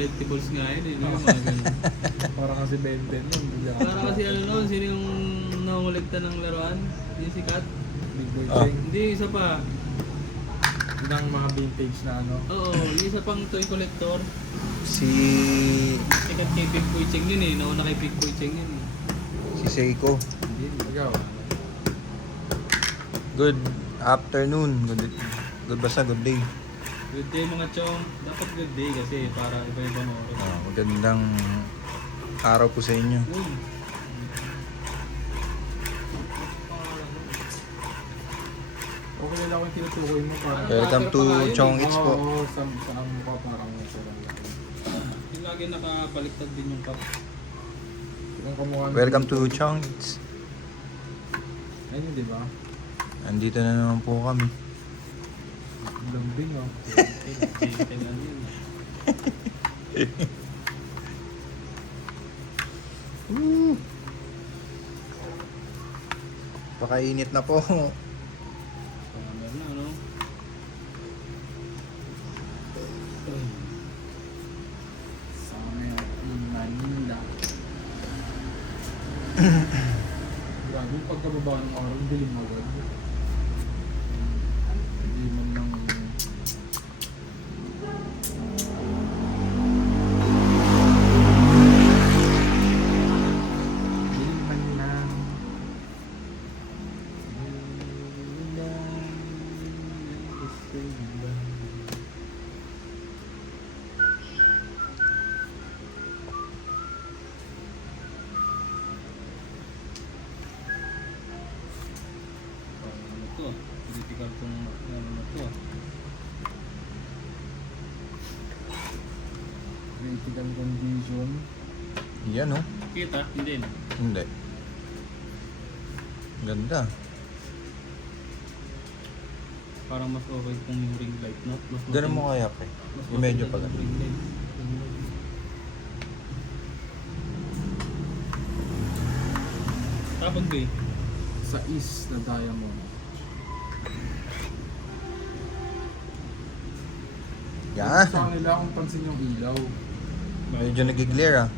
collectibles nga yun eh. Yung mga ganun. Para kasi Ben-Ben yun. Para kasi ano noon, sino yung nangongolekta ng laruan? Yung sikat? Big Boy Ah. Cheng. Hindi, isa pa. Yun ang mga vintage na ano. Oo, yung isa pang toy collector. Si Sikat kay Big Boy Cheng yun eh. Nauna kay Big Boy Cheng yun eh. Seiko. Hindi, ikaw. Good afternoon. Good basta good day. Good day mga chong. Dapat good day kasi para iba-ibang oras. Magandang araw po sa inyo. Uy. Okay lang ako yung tinutukoy mo para. Welcome to Chong Eats po. Oo, sa mukha parang sarang laki. Yung lagi nakabaliktad din yung cup. Yung kamukha ng- Welcome to Chong Eats. Ayun, di ba? Andito na naman po kami. Lambing, oh. Tingnan yun. Pakainit na po. Summer na, no? Summer in Manila. Grabe, yung pagkababa ng araw, dilim agad. Hindi man lang... Dilim man lang. Ano to? Critical tong ano na to. Critical condition. Yan oh. Kita? Hindi na. Hindi. Ganda. Parang mas okay kung yung ring light, no? Mas Ganun mo kaya pre. Yung medyo pa maganda ganun. yung ring light. Tapos ba eh? Sa is na diamond. Yan. Sa kanila kung pansin yung ilaw. Medyo nag-glare ah.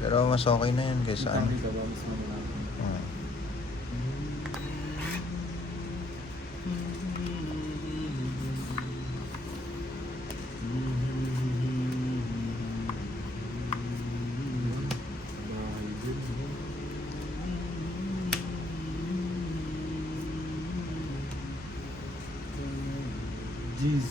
Pero mas okay na yan kaysa ano. Kita ba? Mas malaki. Hmm. Jeez.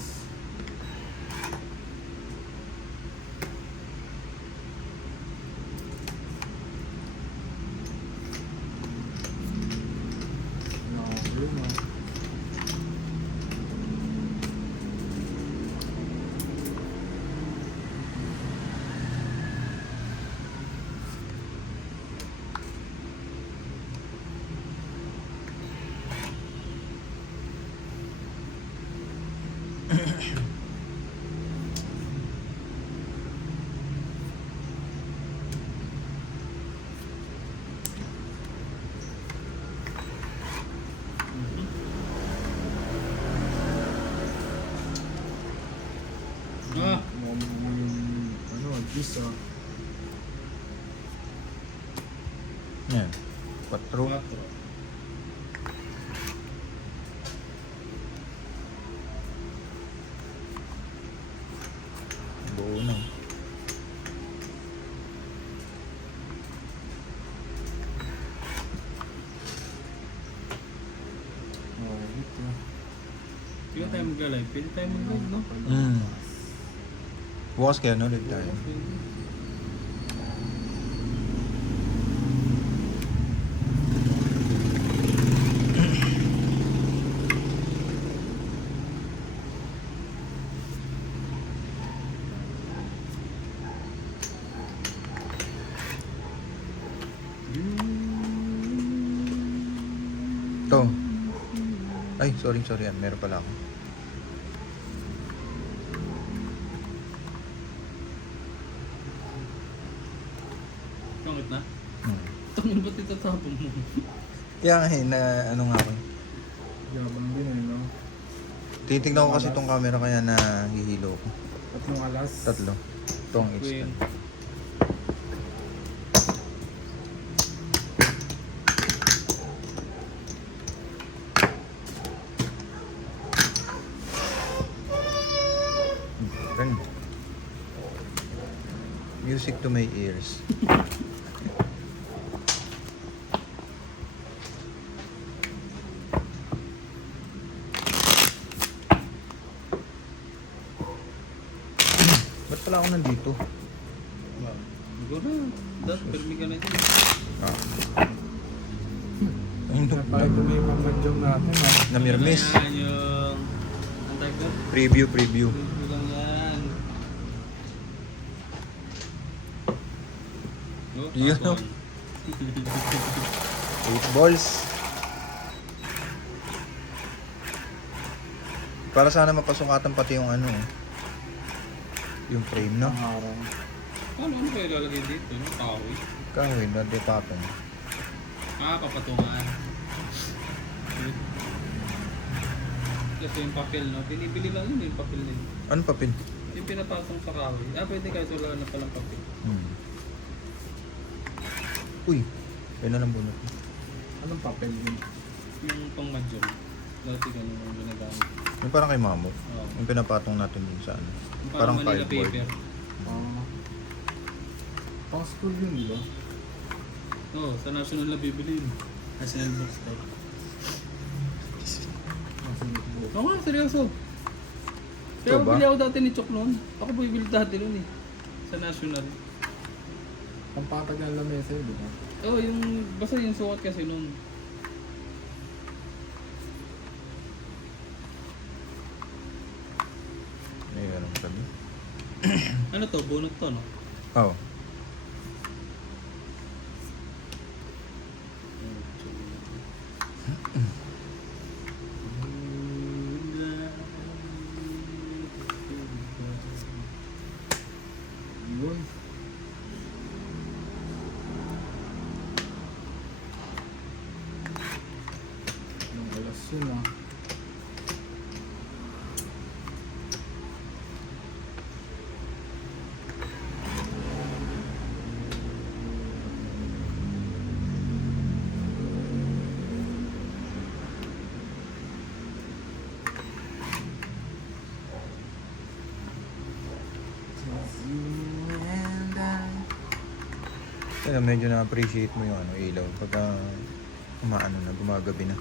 Grabe, no? Ah! Ano, jeez, ah. Yan. 4. 4. Buo na. Oh, ito. Pwede tayo mag-live. Pwede tayo mag-live, no? Bukas kaya no ulit tayo. Ito. Ay, sorry. Meron pala ako. Pangit na? Hmm. Tangin ba't itatapon mo? Kaya nga na ano nga ako. Yabang din, eh, no? Titignan ko kasi itong camera kaya na hihilo ko. 3 alas. 3. Ito ang instant. Ren. Music to my ears. Ba't pala ako nandito? Wow. Siguro na. Dahil permi ka na dyan. Ayun, Na tayo tumipang madyong natin ha. namirmis. Yan yung... Ang tag doon? Preview. Review lang yan. Oh, Yun. popcorn. 8 balls. Para sana mapasukatan pati yung ano eh. Yung frame, no? Ang araw. Ano kayo lalagay dito? Yung kahoy? Kahoy, not the pattern. Papatungan. Kasi yung papel, no? Binibili lang yun yung papel nila. Ano pa pin? Yung pinapatong sa kahoy. Pwede kahit wala na palang papel. Uy, yun na lang bunot. Anong papel yun? Yung pang madyon. Dati ganun yung ginagamit. Yung parang kay Mamo. Oo. Yung pinapatong natin dun sa ano. Yung Parang Manila cardboard. paper. Pang school yun, di ba? Oo, sa national na bibili yun. National box type. Oo nga, seryoso. Kaya Ito ba? bili ako dati ni Chok noon. Ako bibili dati noon eh. Sa national. Ang patagal na mesa yun, di ba? Oo, yung basta yung sukat kasi noon. May ganun kami. Ano to? Bunot to, no? Oh. Yun. Ang alas yun ah. Kaya medyo na-appreciate mo yung ano, ilaw pagka umaano na, gumagabi na.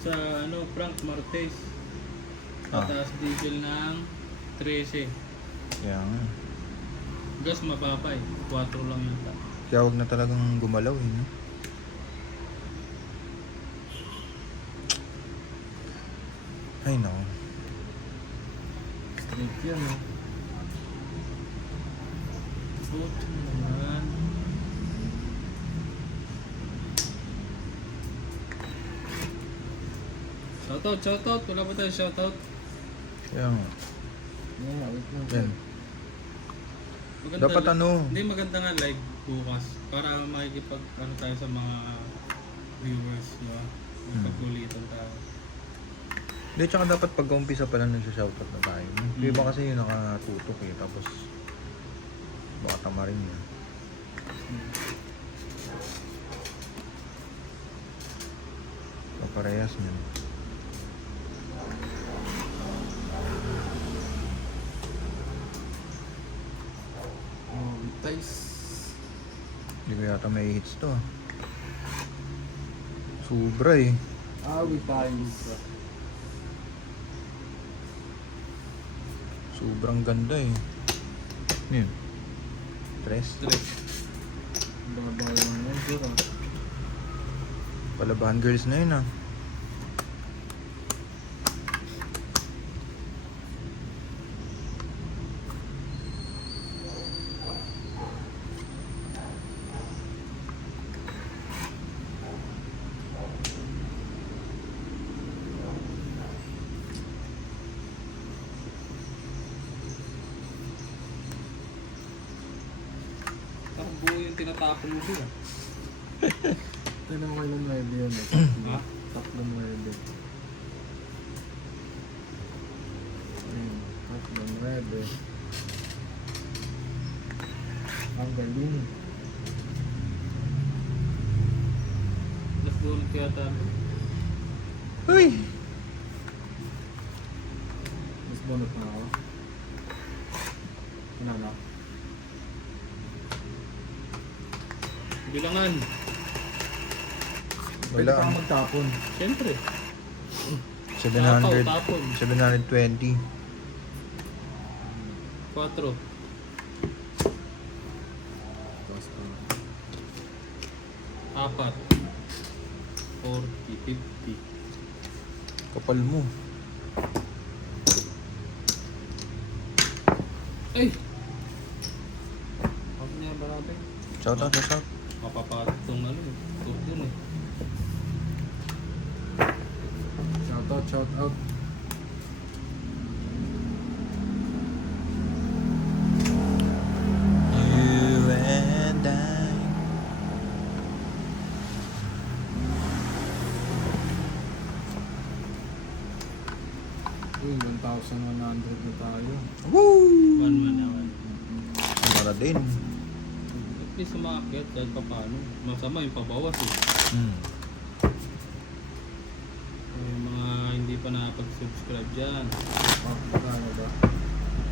Sa ano, Frank Martes. Ah. Pataas diesel ng 13. Kaya nga. Gas mababa eh. 4 lang yata. Kaya huwag na talagang gumalaw eh. No? Ay no. Straight yan ah. Puto naman. Shoutout. Wala ba tayo shoutout? Kaya nga. Yeah, wait lang. Yan. Maganda Dapat ano? Hindi, maganda nga live bukas. Para makikipag ano tayo sa mga viewers, di ba? Magpagkulitan tayo. Hindi, tsaka dapat pag-umpisa pa lang nag-shoutout na tayo. Yung iba kasi yung nakatutok eh. Tapos baka tamarin niya. Paparehas niyan. Oh, Vitais. Hindi ko yata may hits to ah. Sobra eh. Ah, Vitais. Sobrang ganda eh. Ano yun? Tres? Babaw lang yan, sir ah. Palabahan girls na yun ah. Parang buo yung tinatapon mo siya. Tignan mo yung 9 yun eh. Ha? Tatlong 9. Ayun, tatlong 9. Ang galing. Last goal kaya tayo. Uy! Mas bonot na ako. Ano na? Bilangan. Pwede Wala. pa magtapon. Siyempre. 700. Tapon. 720. 4. Tapos pa. 4. 40, 50. Kapal mo. Ay! Huwag niya ba natin? Shout out, shout out. Mapapatot tong ano eh. Tut dun eh. Shout out, shout out. You and I. Uy, 1,100 na tayo. Woo! 1-1 naman. Para din. At least sumakit kahit pa paano. Masama yung pabawas eh. Yung mga hindi pa nakapag-subscribe dyan. Ano ba?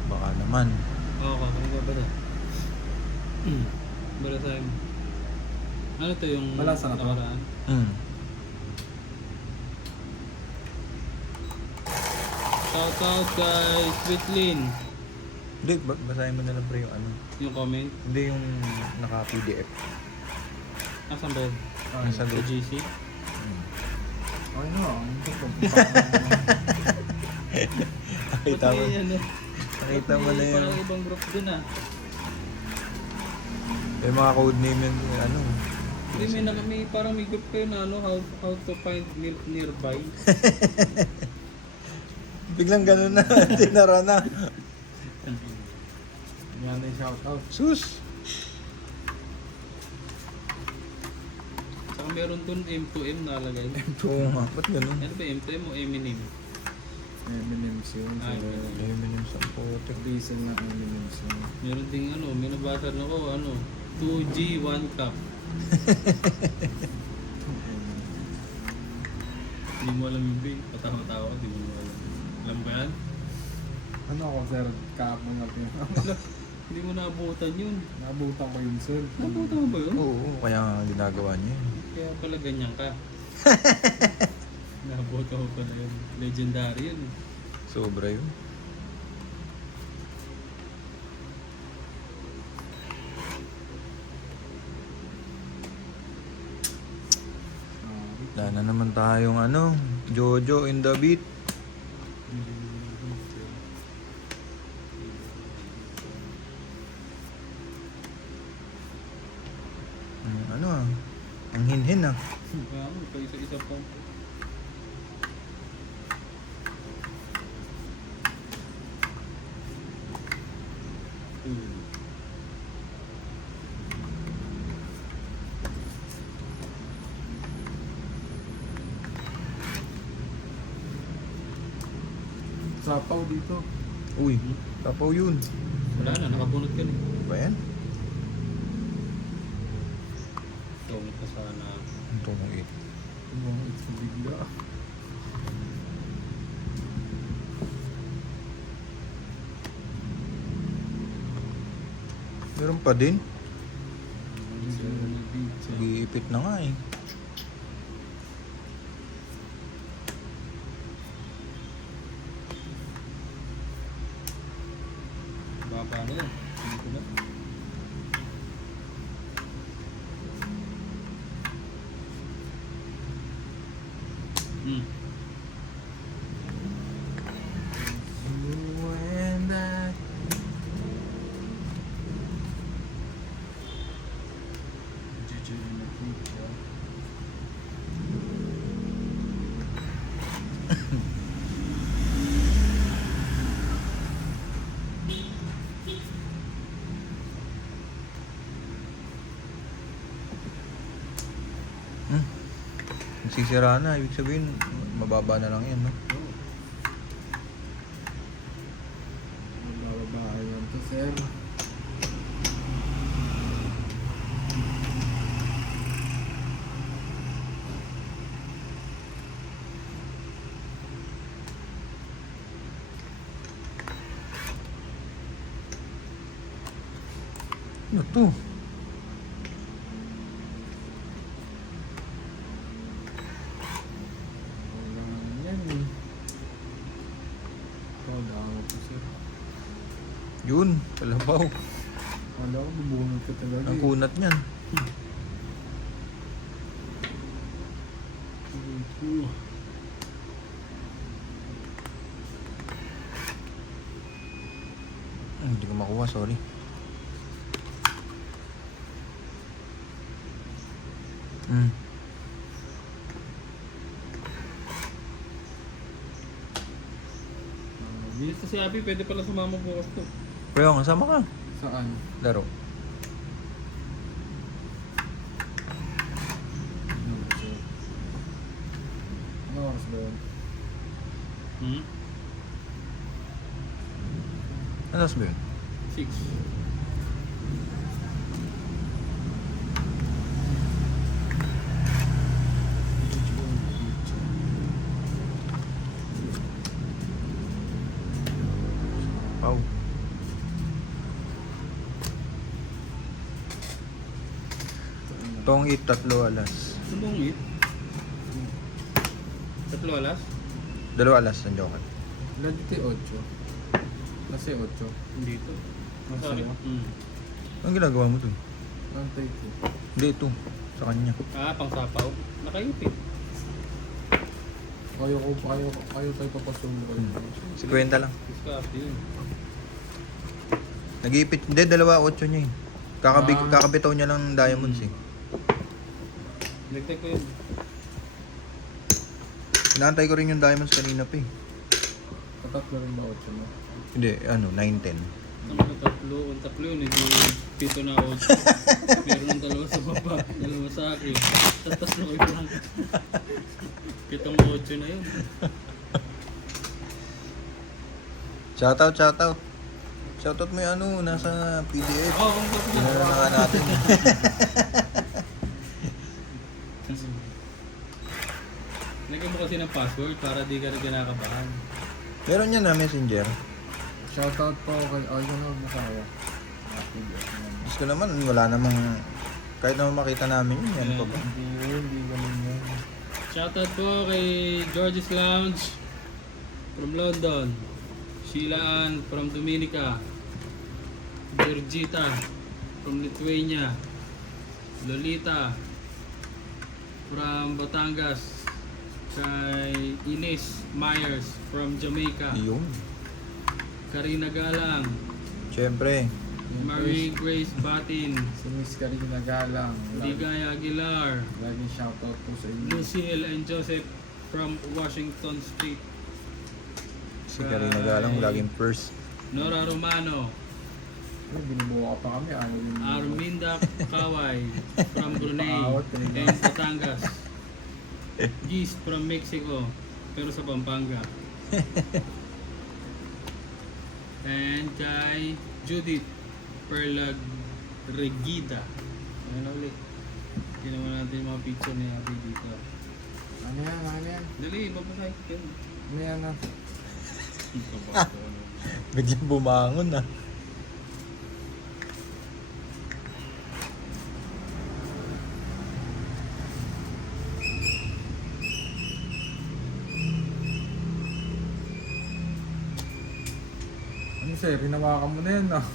Baka naman. Oo, kakain ka ba na? Bara sa akin. Ano to yung Malasa na to? nakaraan? Shout out kay Sweetlyn. Hindi, basahin mo na lang pre yung ano. Yung comment. Hindi yung naka-PDF. Asan ba yun? Nasa Sa group. GC? Ay no, ang ito. Nakita mo. Ba't may ano? Nakita mo Ba't na may yun. parang ibang group dun ah. May mga code name yun. Ano. Hindi, may parang may group kayo na ano, how to find milk nearby. Biglang ganun na. Tinara na. Yan na yung shout out. Sus! Saka meron dun M2M nalagay. Oo nga. Ba't ganun? Ano ba M2M o Eminem? M&M's yun. Ay, So, Eminem sa putik. diesel na M&M's yun. Meron ding ano, may nabasa na ko, ano, 2G 1 cup. Hindi mo alam yung bin. Patawa-tawa ka, hindi mo alam. Alam ba yan? Ano ako sir? Kahapon nga yun. Hindi mo naabutan yun. Nabutan ko yun sir. Naabutan mo ba yun? Oo, kaya nga ginagawa niya yun. Kaya pala ganyan ka. Naabutan mo pala yun. Legendary yun. Sobra yun. Wala na naman tayong ano, Jojo in the beat. Ano ah, ang hinhin ah. Kaya mo, pa isa-isa pa. Sapaw dito. Uy, tapaw yun. Wala na, nakabunot ka na. Ba yan? Tungit ka sana. Ang tungit. Tumungit sa bigla. Meron pa din. So, Giipit na nga eh. baba na yun. Hindi ko na. Hmm. You and I. Jojo in the future. Nagsisira na, ibig sabihin, mababa na lang yan, no? Mababae yan to sir. Ano to? Wala yan eh. Wala ako po sir. Yun, kalabaw. Wala ako, bubunod ka talaga Ang eh. kunat niyan. Hindi ko makuha, sorry. Hmm. Bilis na si Abby, pwede pala sumama bukas to. Pero nga, sama ka. Saan? Laro. Ano ba sir? Ano oras ba yun? Hmm? Ano ba yun? 6. Pau. Tong it, 3 alas. Sumungit. 3 alas? 2 alas ng joker. Lagiti 8. Kasi 8. Hindi to. Ang Sorry. saya. Anong ginagawa mo dun? Antay ko. Hindi, ito. Sa kanya. Pang sapaw. Nakaipit. Ayaw tayo papasulo kayo. 50 lang. Discarte yun. Nag-iipit. Hindi, 2-8 niya eh. Ah. Kakabitaw niya ng diamonds eh. Nagtag ko yun. Inaantay ko rin yung diamonds kanina pa eh. Patatlo rin ba 8 mo? Hindi, 9-10. Ang mga tatlo yun, hindi 7 na 8. Meron ng 2 sa baba, 2 sa akin. Tapos na kayo lang. 7-8 na yun. Shoutout. Shoutout mo yung ano, nasa PDF. Oo, ang tatlo. Dinala na nga natin. Lagyan mo kasi ng password para di ka rin kinakabahan. Meron yan na messenger. Shoutout po kay Ayun na Masaya. Gusto naman, wala namang... Kahit naman makita namin yun, ano pa ba? Hindi ganun yan. Shoutout po kay George's Lounge from London. Sheila Ann from Dominica. Georgita from Lithuania. Lolita from Batangas. Kay Ines Myers from Jamaica. Yun. Karina Galang. Siyempre. Marie Grace Batin. Si Miss Karina Galang. Ligay Aguilar. Laging shoutout po sa inyo. Lucille and Joseph from Washington State. Si Karina Galang, laging first. Nora Romano. Ay, binubuha ka pa kami. Ayaw din. Arminda Kaway from Brunei Awat, Brunei. and Batangas. Gis from Mexico pero sa Pampanga. And kay Judith Perlag Regida. Ayan ulit. Ginawa natin yung mga picture ni Abby dito. Ano yan? Dali, babasahin ko yun. Ano yan na? Biglang bumangon ah. Ano sir? Hinawakan mo na yan ah.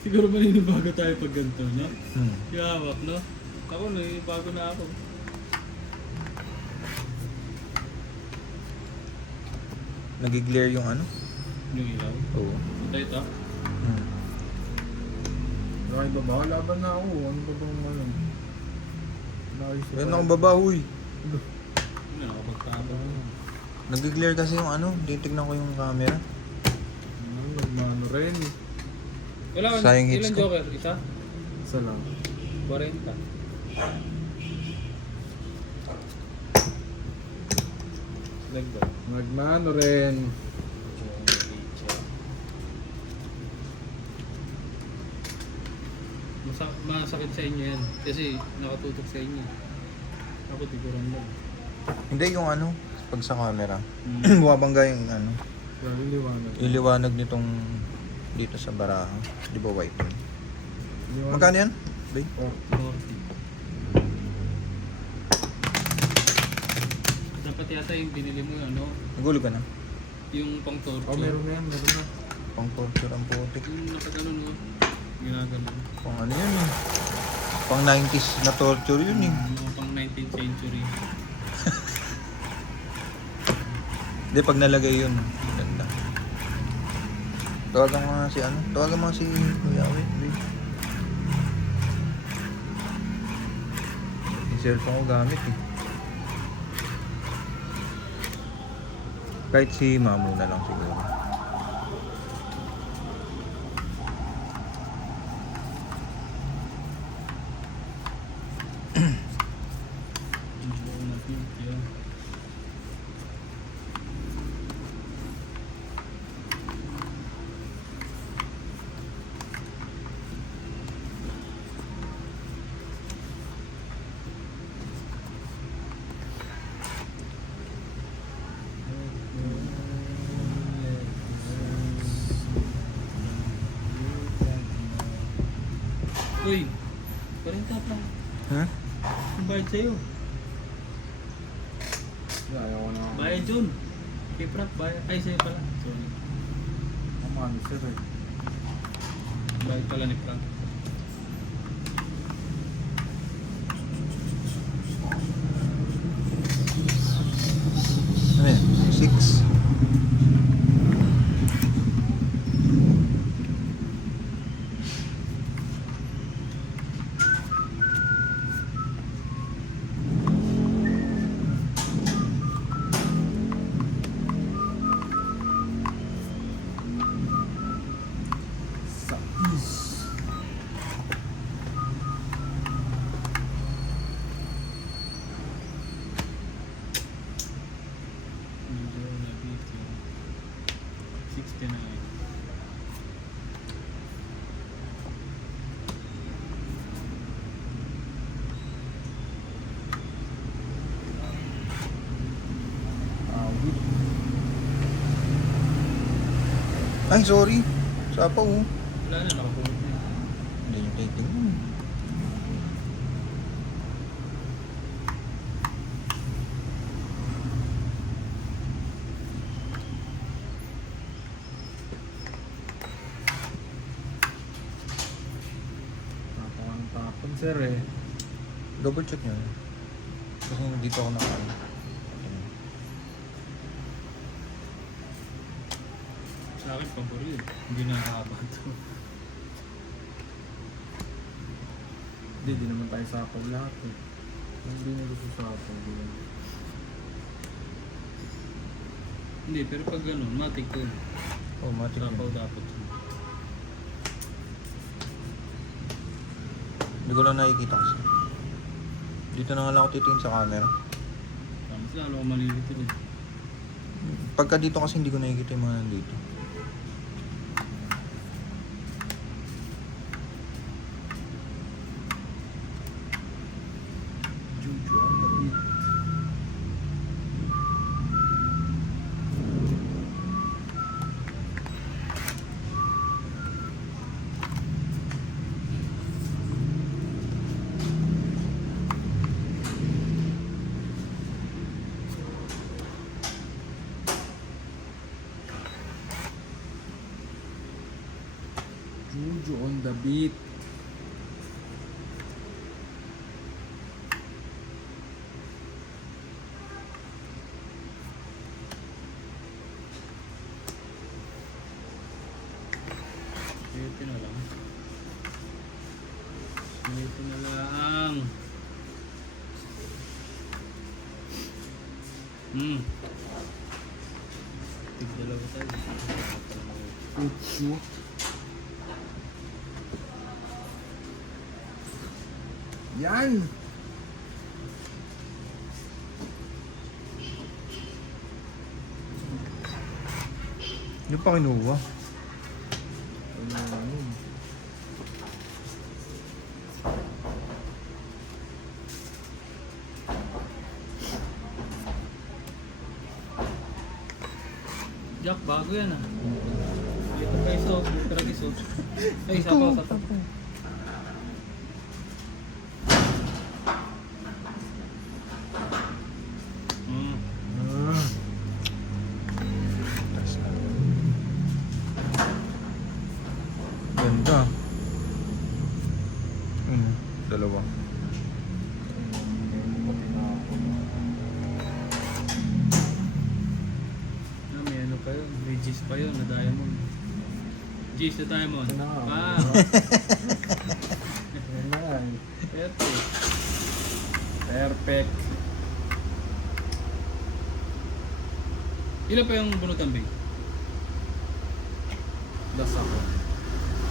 Siguro maninibago tayo pag ganito, no? Hmm. Hawak, no? Ako, naninibago na ako. Nag-glare yung ano? Yung ilaw. Oo. Ito, ito. Hmm. Ay, baba. Laban na ako. Ano ba bang ano? Yan akong baba, huy. Ano, nakapagtabang. Nag-glare kasi yung ano, titignan ko yung camera. Nagmano rin. Wala, Sayang hits ilang ko. joker? Isa? Isa lang. 40. Lagdag. Nagmano rin. Masakit sa inyo yan. Kasi nakatutok sa inyo. Ako tiguran lang. Hindi yung ano, pag sa camera. Hmm. Bumabangga yung ano, Lalo liwanag. iliwanag nitong dito sa baraha. Di ba white yun? Magkano yan? Bay? 40. Dapat yata yung binili mo ano, Nagulog ka na? yung pang torture. Oh, meron na yan, meron na. Pang torture ang putik. Yung nakagano no, ginagano. Pang ano yun eh. Pang 90s na torture yun eh. Mga pang 19th century. Hindi, pag nalagay yun, ganda. Tawagan mo nga si ano? Tawagan mo nga si Kuya Awe. Yung cellphone ko gamit eh. Kahit si Mamu na lang siguro. Yung buo na video. Uy, 40 pa. Ha? Ang bayad sa'yo. Ayaw ko na. Bayad dun. Kay Frank, bayad. Ay, sa'yo pala. Sorry. Amano sir eh. Bayad pala ni Frank. Ano yan? 6. Sa is. Medyo na video. 69. Awit. Ay, sorry. Sapaw oh. Wala na, nakapulot na. Hindi nyo titingnan. Tapon sir eh. Double check nyo. Kasi dito ako nakaano. Sa akin, paborito. Hindi nakakaba ito. Hindi, di naman tayo sapaw lahat eh. Hindi na gusto sapaw. Di naman. Hindi, pero pag ganun, matik ko. Oh, matik Sapaw yun. dapat. Hindi ko lang nakikita kasi. Dito na nga lang ako titingin sa camera. Mas lalo ako malilito rin. Pagka dito kasi hindi ko nakikita yung mga nandito. Juju on the beat. Juju on the beat. Ito na lang. Ito na lang. Tigdalawa tayo. Juju. Yan! Hindi pa kinuha. Ano? Jack, bago yan ah. Dito guys, oh. Pero guys, oh. Ay, sapaw. Ito ah. Dalawa. May ano pa yun, may G's pa yun na diamond. G's na diamond. Ito na nga. Wow! Yan na nga eh. Perfect. Perfect. Ilan pa yung bunutan, Bing? Das ako.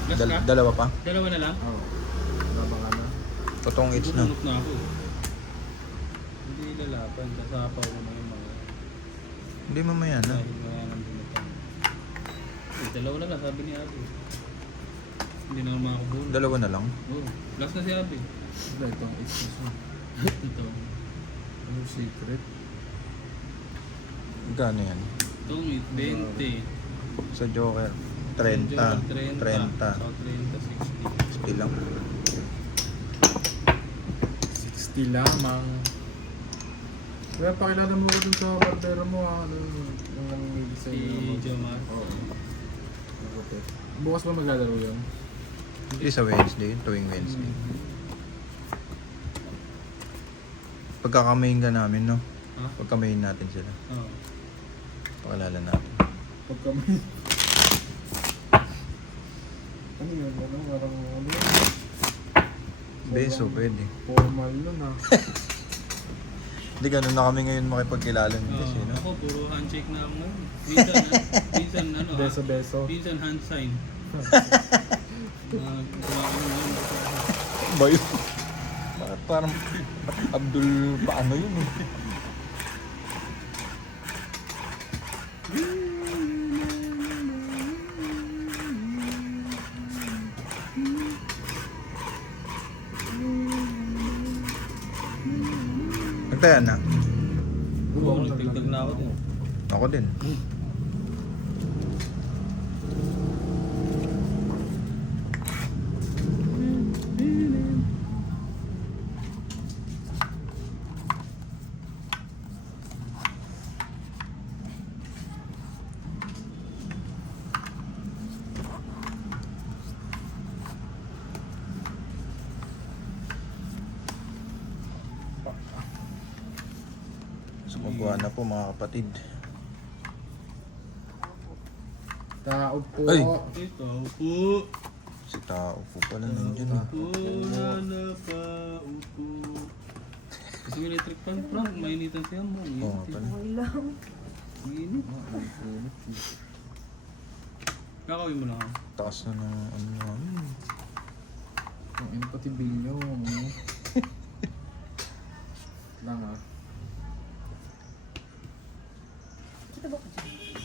Last ka? Dalawa pa. Dalawa na lang? Oo. Wala ka na. Totong it's na. Bunot na ako. Hindi lalaban, kasapaw ko na yung mga. Hindi mamaya na. Dahil mga ng bunutan. Dalawa na lang, sabi ni Abi. Hindi na makakabunot. Dalawa na lang. Oo. Last na si Abi. Wala itong issues mo. Ito. Ano secret? Magkano yan? Itong 20. Sa Joker. 30. 30. 30. So 30, 60. 60 lang. 60 lamang. Kaya pakilala mo ko dun sa barbero mo ha. Ano yung namimili sa Si Jomar. Oo. Okay. Bukas ba maglalaro yun? Hindi sa Wednesday. Tuwing Wednesday. Pagkakamain ka namin, no? Ha? Pagkamain natin sila. Oo. Pakilala natin. Pag kami... ano yun? Ano? Parang ano yun? Beso, pwede. Formal yun ha. Hindi ganun na kami ngayon makipagkilala ni Des, Oo. no? Ako, puro handshake na ako ngayon. Minsan, minsan ano, Beso-beso. minsan hand sign. Bayo. Bakit parang Abdul paano yun eh? Nagtaya na. Oo, nagtigtag na ako din. Ako din. Sumagawa na po mga kapatid. Tao po. Ay! Ito, upo. Si tao po pala nandiyan eh. Upo na nakaupo. Kasi may electric fan, Frank. Mainitan siya mo. Oo nga pala. Mainit. Kakawin mo na ako. Taas na ng ano namin. Ang ino pati binyo. Ano? Lang ah.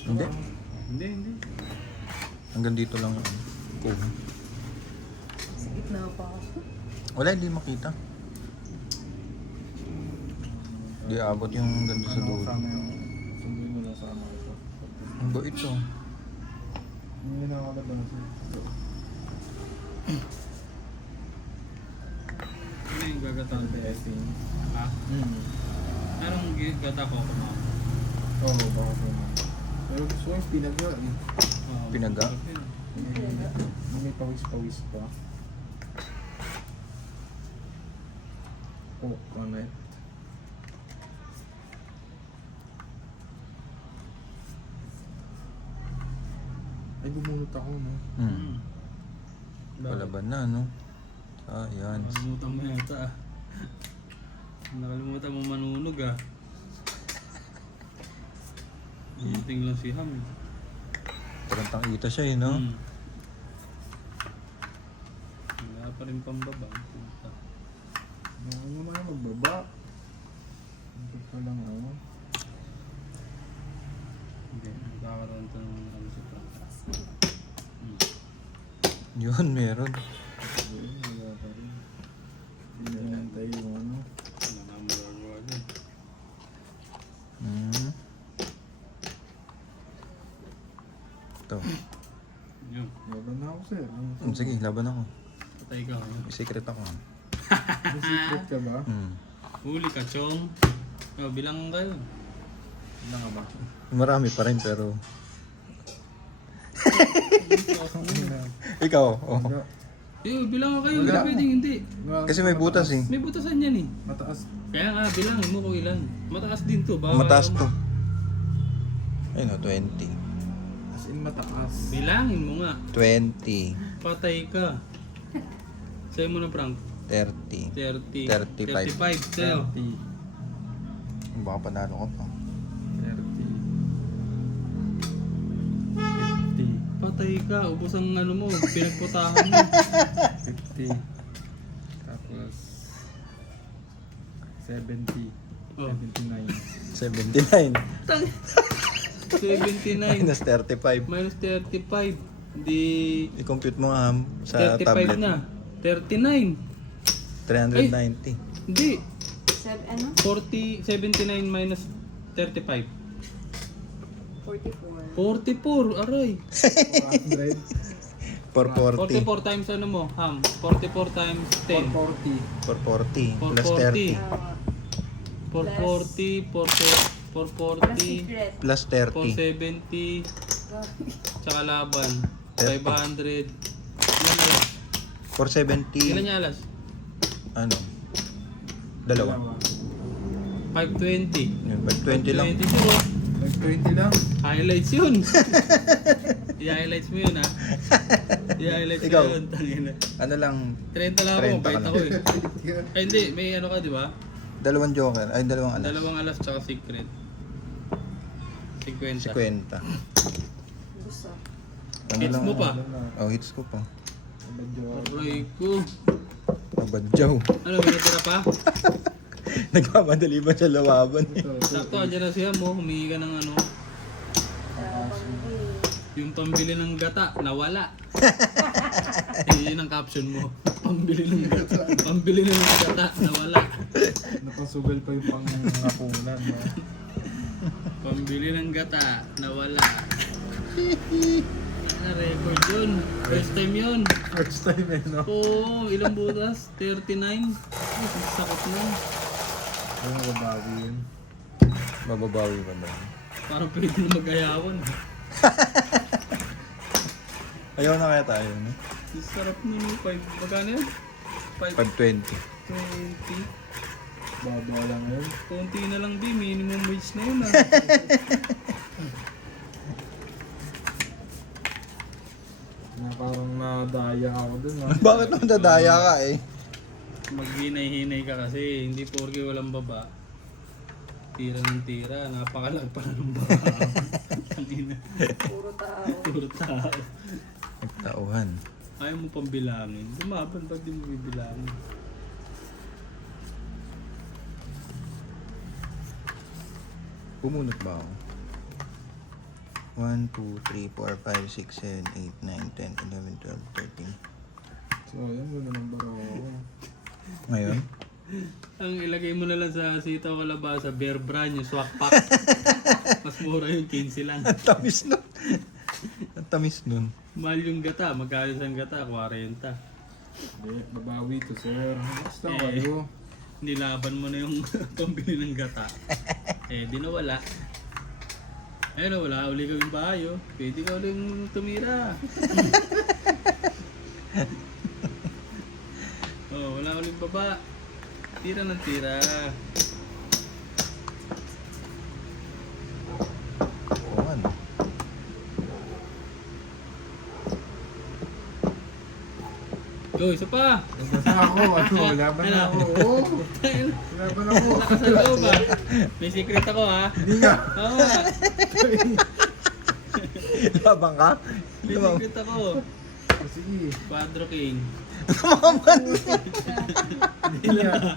Hindi. Hindi, hindi. Hanggang dito lang yun. Cool. Sa gitna pa ako. Wala, hindi makita. Hindi abot yung ganda sa Ano dulo. kasama yung... Sundin mo lang sama ito. Ang bait to. Hindi na ako nabasa. Ano yung gagatahan ko? Testing. Ha? Anong gata ko ako? Oo, baka po. Pero gusto ko yung pinaga eh. Pinaga? May pawis-pawis pa. Oh, connect. Ay, bumunot ako, no? Hmm. Palaban na, no? Ah, yan. Nakalimutan mo yata ah. Nakalimutan mo manunog ah. Dumating lang si Ham eh. Tarantang ita siya eh, no? Wala pa rin pambaba. Puta. Ano naman yung magbaba? Ito pa lang ako. Hindi, magkakaroon ito ng ano sa Frank. Yun, meron. Ayun, wala pa rin. Pinanantay yung ano. Wala nga magagawa din. Hmm. Ito. Yun, Laban na ako, sir. Sige, laban ako. patay ka ngayon. May secret ako. May secret ka ba? Huli ka, Chong. Oh, bilang kayo. Ano ka ba? Marami pa rin pero Ikaw, oh. Bilang ko kayo, hindi Wala. pwedeng hindi. Kasi may butas eh. May butasan yan eh. Mataas. Kaya nga, bilangin mo kung ilan. Mataas din to. Baka Mataas to. Ayun o, 20. As in mataas. Bilangin mo nga. 20. Patay ka. Sa'yo mo na prank. 30. 30. 35. 35 sa'yo. 30. Baka panalo ko pa. 30. Patay ka. Ubos ang ano mo. Pinagputahan mo. 50. Tapos 70. Oh. 79. 79. 79. Minus 35. Minus 35. Di... I-compute mo nga sa 35 tablet. na. 39. 390. Hindi. Ano? 79 minus 35. 44. 44. Aray. 400. 440. 44 times ano mo, Ham? 44 times 10. 440. 440. Plus 440. 30. 440, Plus 440, secret. Plus 30. 470, tsaka laban. 500. Ilan alas? 470. Ilan niya alas? Ano? Dalawa. 520. Yun, 20 lang. 20 siguro. 20 lang. Highlights yun. I-highlights mo yun ha. I-highlights mo Ikaw. yun. Tangina. Ano lang, 30 lang ako, 30 ka bait lang. ako eh. Ay hindi, may ano ka di ba? dalawang joker. Ay, dalawang alas. Dalawang alas tsaka secret. 50. 50. Gusto. Ano Hits lang, mo pa. Oh, hits ko pa. Aray ko. Abadjaw. Ano, may natira pa? Nagmamadali ba siya lawaban eh? Sakto, andyan na siya mo. Humingi ka ng ano. Yung pambili ng gata, nawala. Yun ang caption mo. Pambili ng gata. Pambili ng gata, nawala. Napasugal pa yung pangapunan. No? Pambili ng gata, nawala. Na record yun. First time yun. First time eh, no? Oo, ilang butas? 39? Ay, sakot na. Yung babawi yun. Mababawi ba ba? Parang pwede na mag-ayawan. Ayaw na kaya tayo, no? Sarap nun yung 5. Magkano yun? 520. 20. Baba lang yun. Konti na lang di, minimum wage na yun ah. Na parang nadaya ako dun. No? Bakit naman dadaya ka eh? Maghinay-hinay ka kasi, hindi porke walang baba. Tira ng tira, napakalag pa ng baba. Tangina. Puro tao. Puro tao. Nagtauhan. Ayaw mo pang bilangin. Lumaban pag di mo bibilangin. Pumunot ba ako? 1, 2, 3, 4, 5, 6, 7, 8, 9, 10, 11, 12, 13. So, yun muna ng baro ako. Ngayon? Ang ilagay mo na lang sa sitaw kalabasa, bear brand, yung swak pack. Mas mura yung 15 lang. Ang tamis nun. Ang tamis nun. Mahal yung gata, magkano sa gata? 40. Hindi, babawi to sir. Basta Eh. kayo. Nilaban mo na yung pambili ng gata. Eh, di nawala. Ayun, wala uli kang bayo. Pwede ka uling tumira. Oh, wala uling baba. Tira ng tira. Oo, ano? Yo, isa pa. Basta ako, ano, laban na ako. Oo, laban ako. Lakas sa loob ah. May secret ako ha. Hindi nga. Oo nga. Labang ka? May secret ako. O, sige. Quadro King. Hindi nga.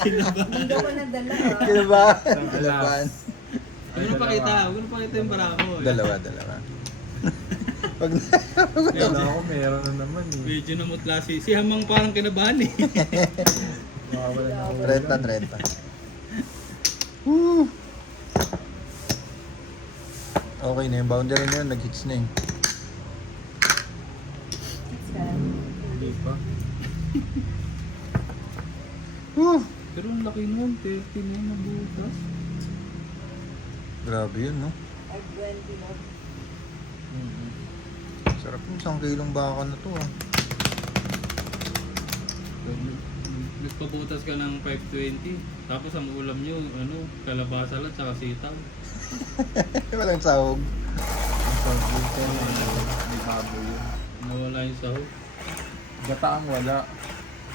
Hindi ako nadala ah. Kinabahan. Ang Kinabahan. Huwag mo pakita. Huwag mo pakita yung barako. Dalawa. Pag Wala ako, meron na naman eh. Medyo namutla si Hamang parang kinabahan eh. Makawala na ako. 30. Woo! Okay na yung boundary na yun, nag-hits na yun. Hindi pa. Woo! Pero ang laki nun, 30 na na butas. Grabe yun, no? 520 na. Mm-hmm. Sarap yung 1 kilong baka na to ah. Nagpabutas ka ng 520. Tapos ang ulam nyo, kalabasa lang tsaka sitaw. Walang sahog. Ang pag-weekend, may baboy yun. Nawala yung sahog. Gata ang wala.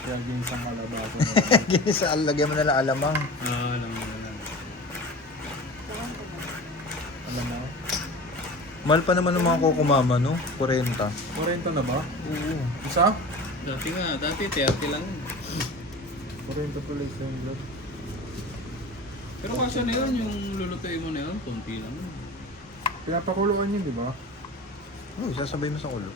Kaya ginisang kalabasa na wala. Ginisa, lagyan mo na lang alamang. Alam mo na lang. Alam na. Mahal pa naman ng mga kukumama, no? 40. 40 na ba? Oo. Isa? Dati 30 lang. 40 pala isang blood. Pero kasi na yun, yung lulutuin mo na yun, konti lang. Pinapakuluan yun, di ba? Oo, sasabay mo sa ulo.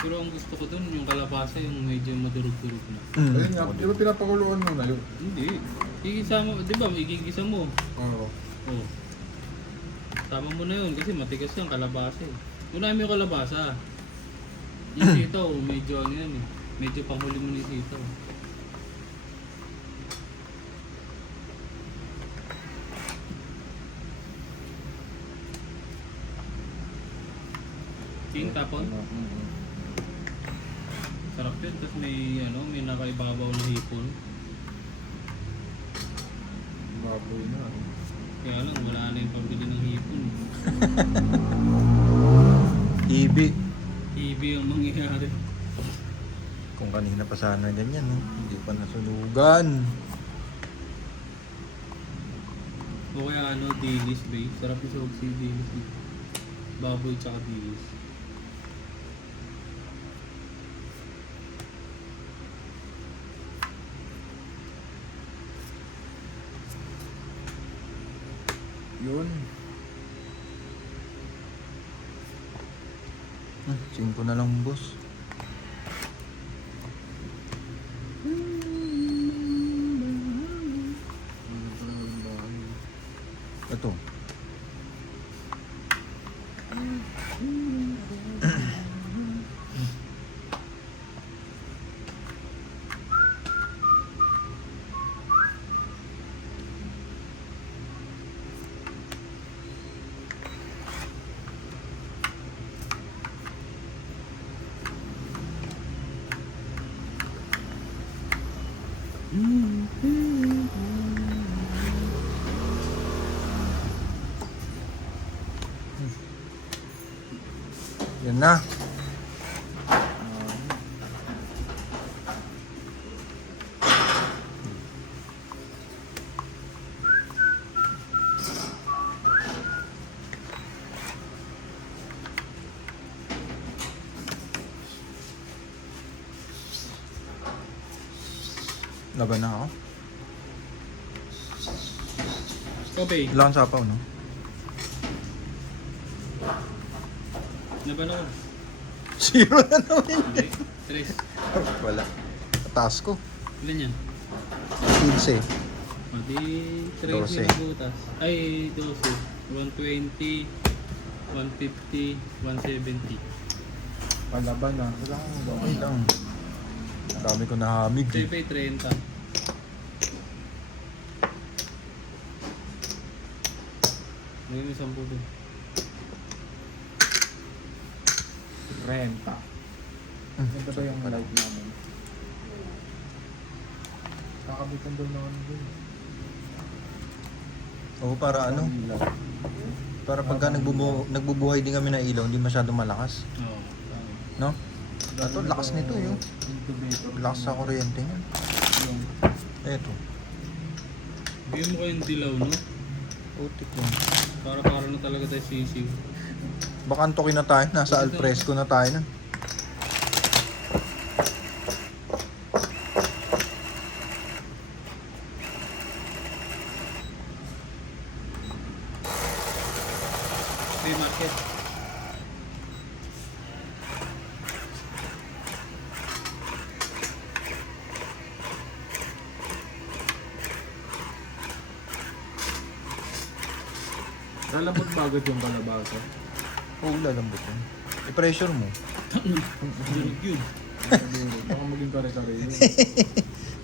Pero ang gusto ko dun, yung kalabasa, yung medyo madurog-durog na. Ayun nga, di ba pinapakuluan mo na yun? Hindi. Igisa mo, di ba, igigisa mo. Oo. Oh. Tama mo na yun, kasi matigas yung kalabasa eh. Unahin mo yung kalabasa. Yung sitaw, medyo ano yan eh. Medyo panghuli mo ni sitaw. King tapon. Mm-hmm. Sarap yun, tapos may nakaibabaw na hipon. Baboy na. Kaya lang, wala na yung pambili ng hipon. Ibi. Ibi ang mangyayari. Kung kanina pa sana ganyan, no? Hindi pa nasunugan. O kaya dilis ba? Sarap yung sahog si dilis. Baboy tsaka dilis. Yun. 5 na lang, boss. Ito. Yan na. Laban na ako. Okay, Ilang sapaw, no? naban ako. 0 na naman. Hindi, 3. Wala. Taas ko. Ilan yan? 15. O di 3 12. na butas. Ay, 12. 120, 150, 170. Palaban na. Wala kang Okay lang. Dami ko nahamig. eh. Pepe, 30. Ngayon may 10 doon. renta. Ganda ba yung light namin? Kakabitan daw naman dun. Oo, para ano? Para pagka nagbubuhay din kami ng ilaw, hindi masyadong malakas. Oo. No? Ito, lakas nito yun. Incubator. Lakas sa kuryente niya. Yung Eto. Bigyan mo kayong dilaw, no? Utik yun. Para na talaga tayo sisiw. Baka antokin na tayo. Nasa alfresco na tayo na. Free market. lalabot bagad yung kalabasa. Oo, lalambot yun. I-pressure mo. Dinig yun. Baka maging kare-kare yun.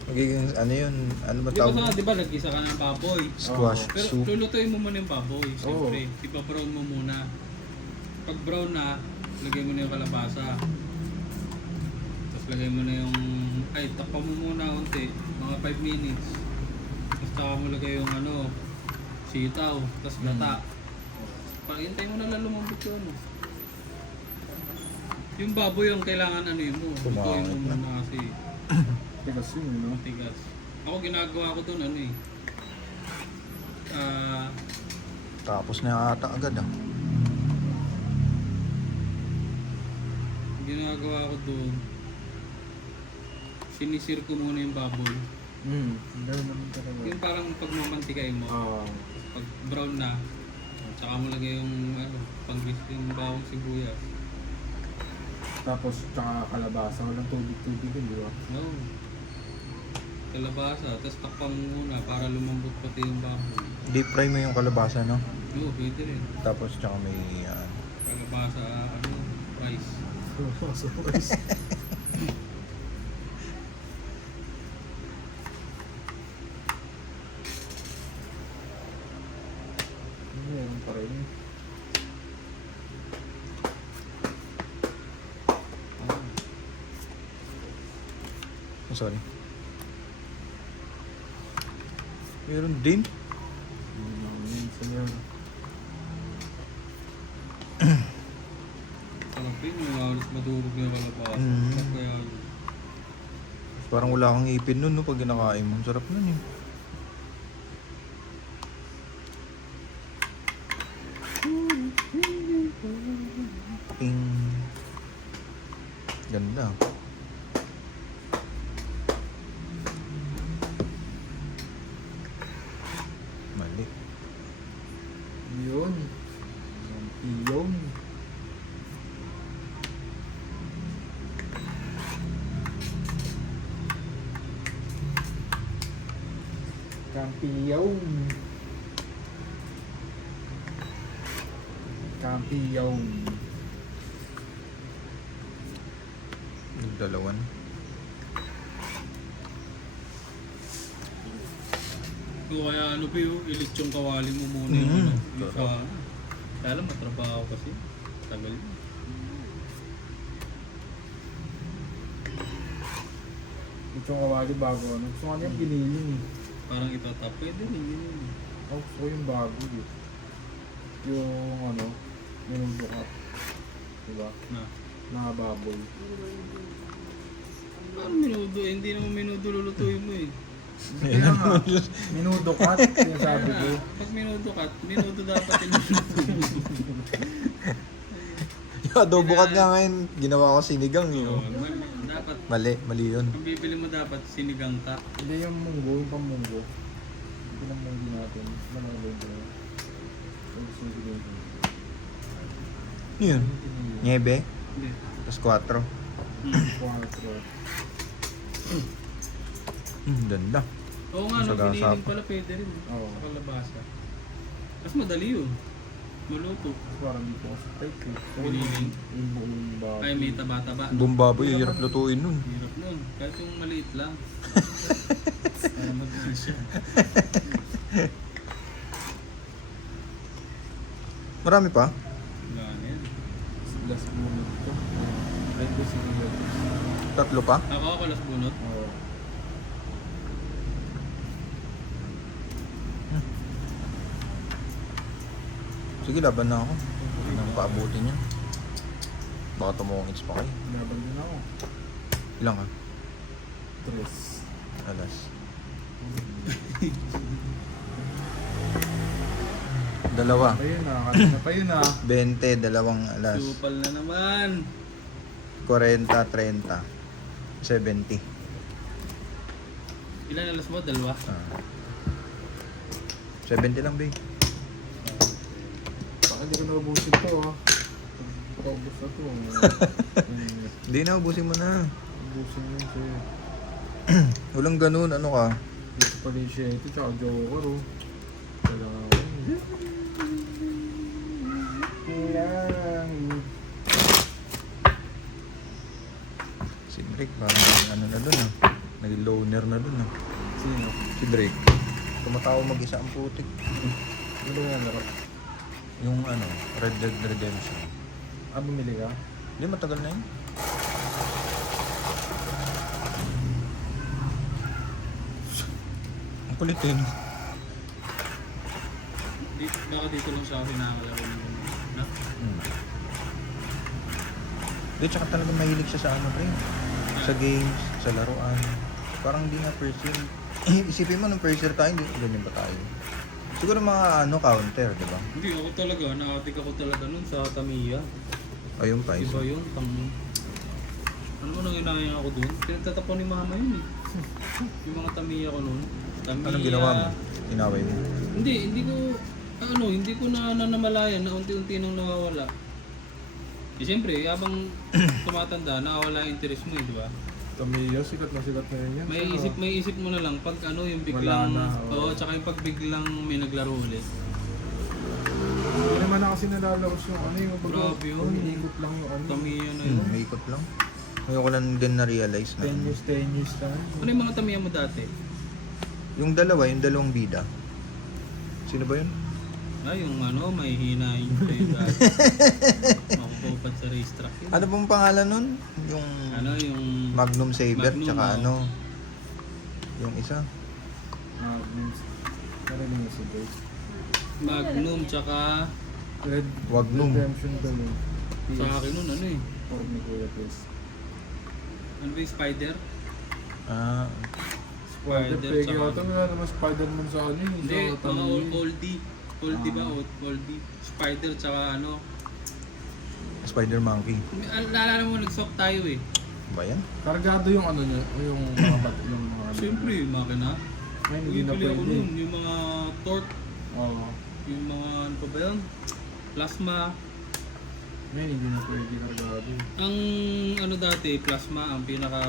Magiging ano yun? Ano ba Di ba tawag? di ba nag-isa ka ng baboy? Squash Pero soup. lulutuin mo muna yung baboy. Siyempre, ipabrown mo muna. Pag brown na, lagay mo na yung kalabasa. Tapos lagay mo na yung... Ay, takpan mo muna unti. Mga 5 minutes. Tapos saka mo lagay yung ano, sitaw. Tapos gata. Pahintay mo na lang lumambot yun. Yung baboy yung kailangan ano yun mo. Lutuin mo Kumangit na. muna kasi Tigas yun, no? matigas. Ako ginagawa ko dun ano eh. Tapos na ata agad ah. Ginagawa ko dun. Sinisir ko muna yung baboy. Gano'n naman talaga. Yung parang pagmamantikay mo. Pag brown na, tsaka mo lagay yung ano, yung bawang sibuyas. Tapos, tsaka kalabasa. Walang tubig-tubig yun, di ba? No. Kalabasa, tapos takpan mo muna para lumambot pati yung baboy. Deep fry mo yung kalabasa, no? No, pwede rin. Tapos tsaka may Kalabasa, ano, rice. Surprise. Meron pa rin. oh, sorry. Meron din. Sarap yun, yung halos madurog na yung kalabasa. Mm. Kaya, Parang wala kang ipin nun, no? Pag kinakain mo. Ang sarap nun, eh. Ping. Ganda. Mali. Yun. Yun. Campiyon. Campiyon. Yung dalawan. o kaya ano pa yung ilit yung kawali mo muna yung Mm. ano. Yung sa, kaya lang matrabaho kasi. Tagal yun. Ito yung kawali bago ano. Gusto nga niyang giniling eh. Parang itatap. Pwede rin yun. Oh, gusto ko yung bago eh. Yung ano, minudo ka. Diba? Na. Nakababoy. Parang minudo. Hindi naman minudo lulutuin mo eh. Kaya nga, minudo cut, yung sabi ko. Pag minudo ka, minudo dapat yung lulutuin mo. Yung adobo kat nga ngayon, ginawa ko sinigang, eh. So, Oh. dapat, Mali yun. ang bibili mo dapat sinigang ka. Hindi yung munggo, yung pamunggo. Hindi ng munggo natin. Manalo ko. Yung gusto ko dito. Yun. Niebe. Hindi. Tapos 4. Quattro. Ganda. Oo nga, no, Sagasa piniling pa. pala pwede rin. Oo. Sa kalabasa. Mas madali yun. Maluto. Parang dito ako sa type eh. Giniling. Yung buong baboy. Ay, may taba-taba. Buong baboy, hirap lutuin nun. Hirap nun. Kahit yung maliit lang. Para mag-desisyon. Marami pa. Ganyan. Last moment ko. Right ko sige. 3 pa. Ako last bunot. Oo. Sige, laban na ako. Nang paabutin niya. Baka tumungits pa kayo. Laban din ako. Ilang ka? 3. Alas. Dalawa. Ayun na, kanina pa yun ah. 20, dalawang alas. Supal na naman. 40, 30. 70. Ilan alas mo? Dalawa? Ah. 70 lang, babe. Baka hindi ko naubusin to ah. Pagkaubos na to. Hindi na, ubusin mo na. Ubusin yun sa'yo. Walang ganun, ano ka? Dito pa rin siya ito, tsaka Joker oh. Kailangan ko yun. Kailangan. Si Drake, parang ano na dun ah. Naging loner na dun ah. Sino? Si Drake. Tumatawa mag-isa ang putik. Ano ba yan laro? Yung ano, Red Dead Redemption. Bumili ka? Hindi, matagal na yun. Ang kulit yun. Baka dito lang siya ako pinakalaro ng na? Hindi, tsaka talaga mahilig siya sa ano rin. Sa games, sa laruan. Parang hindi nga first year. Isipin mo nung first year tayo, hindi ganyan ba tayo? Siguro mga ano, counter, di ba? Hindi, ako talaga, nakatik ako talaga nun sa Tamiya. Ayun pa, Iba yun, ano mo nang inayang ako dun? Pinagtatapon ni mama yun eh. Yung mga Tamiya ko nun. Tamiya. Anong ginawa mo? Inaway mo? Hindi ko na namalayan na unti-unti nang nawawala. Eh siyempre, habang tumatanda, nakawala yung interest mo eh, di ba? Tamiya, sikat na yun yan. May isip mo na lang pag ano yung biglang, Wala na, oo, tsaka yung pag biglang may naglaro ulit. Hindi naman na kasi nalalabas yung ano yung Grabe yun. umiikot lang yung ano. Tamiya na yun. May ikot lang. Ngayon ko lang din na-realize na. 10 years lang. Ano yung mga Tamiya mo dati? Yung dalawang bida. Sino ba yun? Yung ano, may hina yung tayo dati. Makupupad sa racetrack yun. Ano pong pangalan nun? Yung Yung Magnum Saber, Magnum, tsaka oo. ano? Yung isa? Narinig mo si Dave. Magnum, tsaka Red Wagnum. Redemption ba yun? sa akin nun, ano eh. Or ni Kuya Tess. Ano ba yung Spider? Ah, Spider, Spider, pegi tsaka- ata wala naman Spider-Man sa ano yun. Hindi, sa mga Tamiya. oldie. Oldie ba? Ah. Oldie. Spider, tsaka ano. Spider Monkey. Naalala mo, nag-swap tayo eh. Ba yan? Kargado yung ano niya, yung mga yung mga ano. Siyempre, makina. Ay, hindi na Pili ako pwede. nun. Yung mga torque, Oo. yung mga ano pa ba yun? Plasma. Ngayon, hindi na pwede kargado. Ang ano dati, plasma, ang pinaka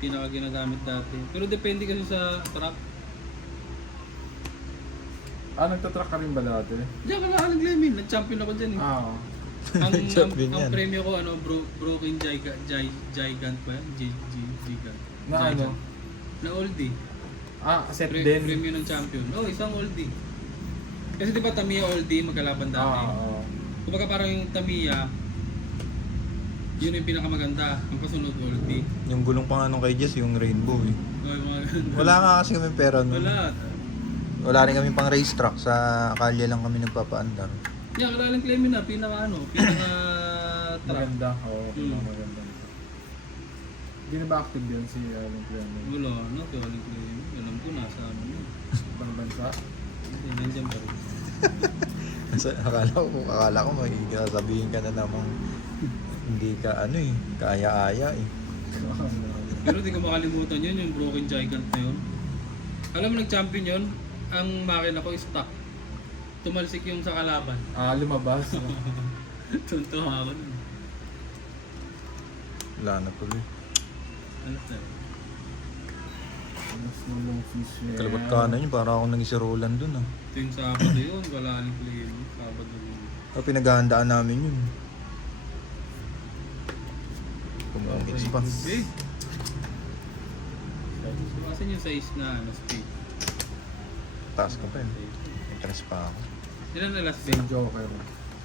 ginagamit dati. Pero depende kasi sa truck. Nagtatrack ka rin ba dati? Diyan ka nakalag-lemin. Nag-champion ako dyan eh. Oo. Champion ang yan. premyo ko, broken gigant ba yan? Gigant. Na Gigant. ano? Na oldie. Set din. Premyo ng champion. Isang oldie. Kasi di ba Tamiya oldie, magkalaban dati. Oo. Kumbaga parang yung Tamiya, yun yung pinakamaganda. Ang pasunod oldie. Yung gulong pa nga nung kay Jess, yung rainbow eh. Yung mga Wala nga kasi kami pera nun. Wala. Wala rin kami pang racetrack. Sa kalye lang kami nagpapaandar. Yan, kalalang claim na, pinaka truck. Maganda. Oo, Hmm. maganda. Hindi na ba active yan si Alan Clement? Wala, kaya walang claim. Alam ko, nasa ano yun. Ibang bansa? Hindi, nandiyan pa rin. Akala ko may sasabihin ka na namang hindi ka ano eh, kaya-aya eh. Pero di ko makalimutan yun, yung broken gigant na yun. Alam mo, nag-champion yun, ang makina ko is stock. Tumalsik yung sa kalaban. Lumabas. Tuntua ako nun. Wala na tuloy. Ano na? Mas nulong fish yan. Kalabot kanan yun, para akong nangisirolan dun ah. Ito yung Sabado yun, wala nang claim. Sabado yun. Pinaghahandaan namin yun. Kumungkits pa. Eh! Sumasin yung size na speed. Taas ka pa eh. Interest pa ako. Ilan na last Si speed? Joker.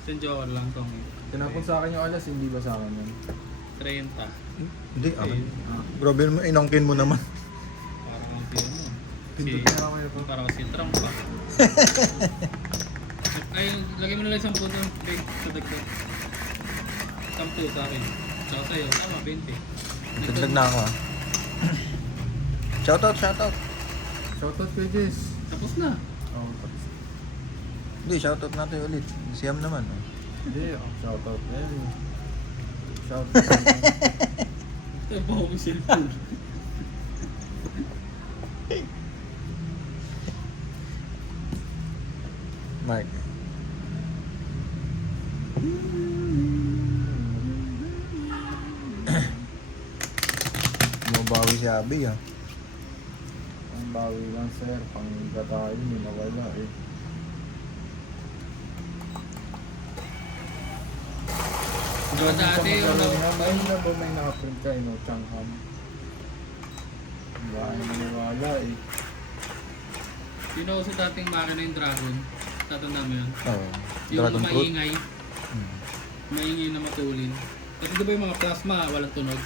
Yung Joker lang tong Tinapon sa akin yung alas, hindi ba sa akin yun? 30. Hindi, akin. Ah. Grabe mo, inangkin mo naman. Parang ang pino mo. Pindutin na ako ito. Parang si Trump pa. Ay, lagay mo na lang 10 ng big sa dagdag. 10 sa akin. Tsaka sa'yo, tama, 20. Dagdag na ako ah. Shoutout, shoutout. Shoutout kay Jess. Tapos na. Oh, tapos. Hindi, shoutout natin ulit. Siyam naman. Oh. Hindi, shoutout na yun. Shoutout. Ito ba ako cellphone? Mark. Bumabawi si Abby ah. Ang bawi lang sir, pang tayo, hindi nawala eh. Diba dati yung Ayun na ba may nakaprint ka, no? Changham. Diba, ay maniwala eh. Yun ako sa dating makina yung Dragon. Tatanda mo yun. Oo. Yung Dragon fruit? maingay. Hmm. Maingay na matulin. Kasi di ba yung mga plasma, walang tunog?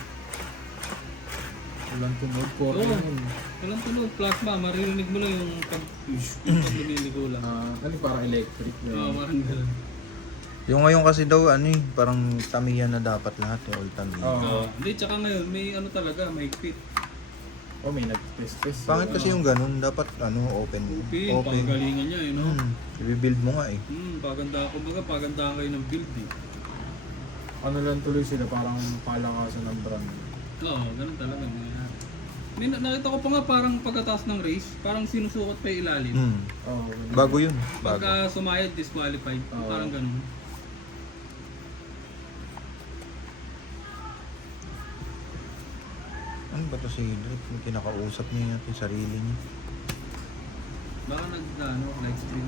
Walang tunog, for Oo. yun. Walang tunog, plasma. Maririnig mo lang yung pag lumiligo lang. Ano parang electric. Oo, parang gano'n. Yung ngayon kasi daw, ano eh, parang Tamiya na dapat lahat, all Tamiya. Oo. Oo. Hindi, tsaka ngayon, may ano talaga, may fit. Oh, may nag-test-test. Pangit kasi yung ganun, dapat ano, open. Pin, panggalingan niya, you know? I-build mo nga eh. Paganda, kumbaga paganda kayo ng build eh. Ano lang tuloy sila, parang palakasan ng brand. Oo, ganun talaga nangyayari. May nakita ko pa nga parang pagkataas ng race, parang sinusukot pa yung ilalim. Hmm. Oo. Bago yun. Bago. Pagka sumayad, disqualified. Oo. Parang ganun. Ano ba to si Drake? Yung kinakausap niya yung sarili niya. Baka ano, live stream.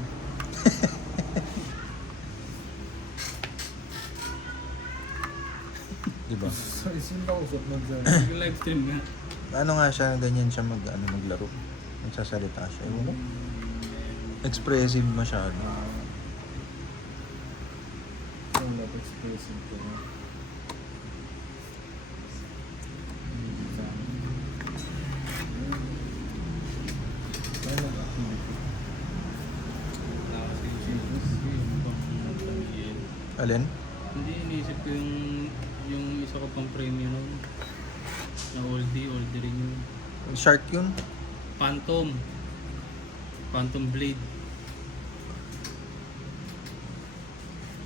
Diba? So, sino ba usap nun sa... Yung live stream nga. Ano nga siya, ganyan siya maglaro. Nagsasalita siya. Ewan ko. Expressive masyado. Yung love expressive ko. Wala kasi yung serious. Yung pang-pangin. Alin? Hindi, iniisip ko yung isa ko pang premium nun. Na oldie rin yun. Shark yun? Phantom. Phantom Blade.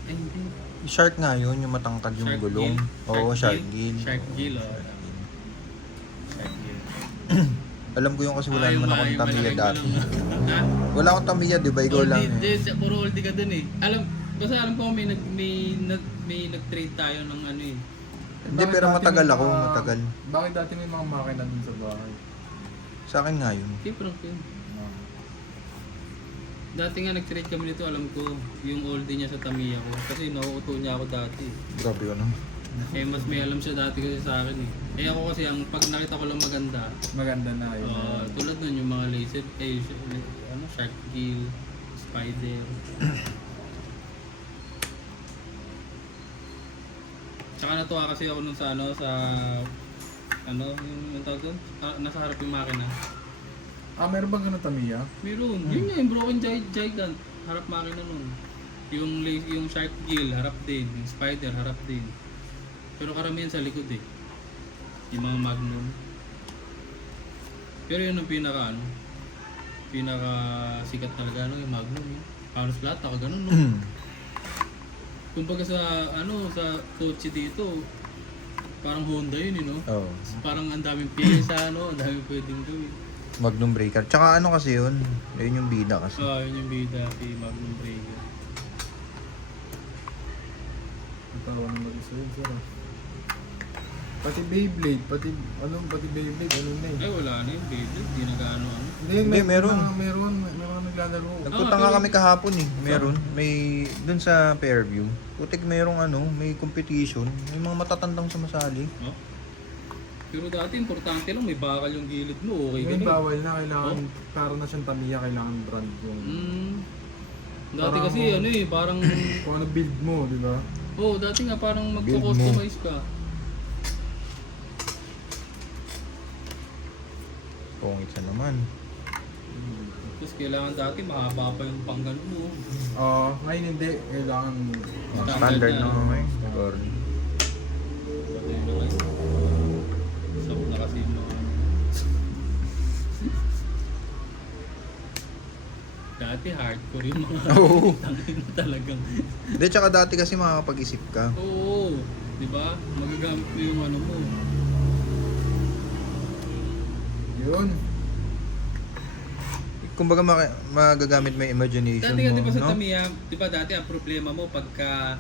Ay, hindi. Shark nga yun, yung matangkad yung Shark gulong. Gill? Oo, Shark Shark Gill. Shark Gill, oh. Shark Gill. Shark Gill. Alam ko yun kasi wala Yung naman mga- akong yung Tamiya malaking dati. gulong. Ha? Wala akong Tamiya, di ba? Ikaw lang Oldie, eh. di, puro oldie ka dun eh. Basta alam ko may nag-trade tayo ng ano eh. Hindi, Bakit pero dati matagal may ako, mga- matagal. Bakit dati may mga makina dun sa bahay? Sa akin nga yun. Hindi, parang yun. Dati nga nag-trade kami nito, alam ko, yung oldie niya sa Tamiya ko. Kasi nauuto niya ako dati. Grabe yun. Ano? Eh, mas may alam siya dati kasi sa akin eh. Eh ako kasi, pag nakita ko lang maganda, Maganda na yun. tulad nun yung mga laser, Shark Gill, Spider. Tsaka natuwa kasi ako nun sa yung tawag doon? Nasa harap yung makina. Meron bang ganun Tamiya? Meron. Yun nga, yung broken gigant. Harap makina nun. Yung Shark Gill, harap din. Yung Spider, harap din. Pero karamihan sa likod eh. Yung mga Magnum. Pero yun ang pinaka sikat talaga yung Magnum eh. Halos lahat ganun no. Kumbaga sa kotse dito, parang Honda yun no. Oo. Parang ang daming pyesa ang daming pwedeng gawin. Magnum Breaker. Tsaka ano kasi yun? Yun yung bida kasi. Yun yung bida kay Magnum Breaker. Natawa na mag-isa yun, sir. Pati Beyblade, pati Beyblade, ano na eh. Ay wala na yung bida, hindi na gaano ano. Hindi, meron. Meron naglalaro. Nagpunta nga kami kahapon eh. Meron. May, dun sa Fairview. Putik merong may competition. May mga matatandang sumasali. Oh. Pero dati importante lang, may bakal yung gilid mo, okay ka Ngayon na. bawal na, kailangan, para na siyang Tamiya, kailangan brand yung... Dati Parang- kasi parang, Kung ano build mo, di ba? dati nga parang Build mo. magko-customize ka. Pungit sa naman. Tapos kailangan dati mahaba pa yung panggano mo. Ngayon hindi, kailangan... Standard na, na no? may score. Pati na ngayon. Sap na kasi yung mga... Dati hardcore yung mga Oo. tangin na talagang. Hindi, tsaka dati kasi makakapag-isip ka. Oo, di ba? Magagamit mo yung ano mo. Yun. Kumbaga magagamit mo yung imagination Dati nga mo, di ba sa no? Tamiya, di ba dati ang problema mo pagka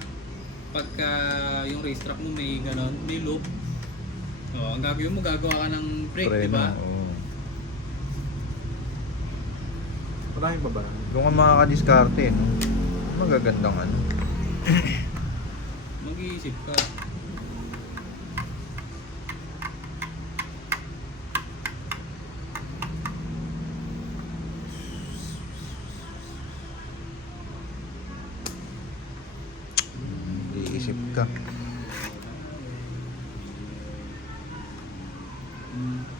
yung racetrack mo may ganon, may loop. Ang gagawin mo, gagawa ka ng brake, di Preno, ba? oo. Maraming ba ba? Doon ka makakadiskarte, no? Magagandang ano. Mag-iisip ka. Iisip ka.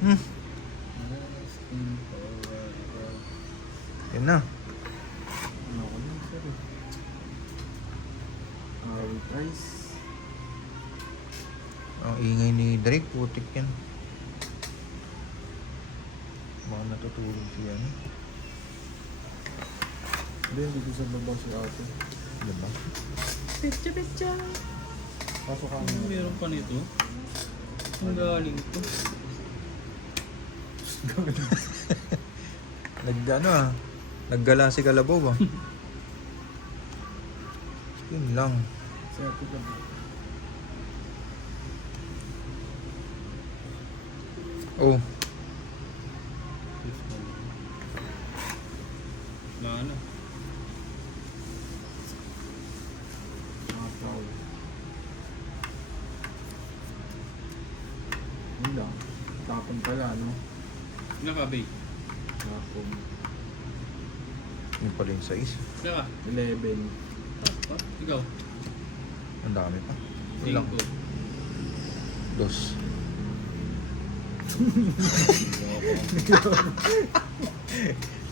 Hmm. Yan na. Ano ko lang, sir. With rice. Ang ingay ni Drake, putik yan. Baka natutulog siya, ano? Hindi, dito sa baba si ate. Diba? Pitcha. Pasok ka Meron pa nito. Ang galing to. Naggala si Kalabaw ba? Yun lang. Si ate ka. Oh, Mana. Mga tao. Yun lang. Tapon pala, no? Nakabay. Tapon. yun pala yung size. Naka. 11. Ikaw. Ang dami pa. Ilang? 5. Dos.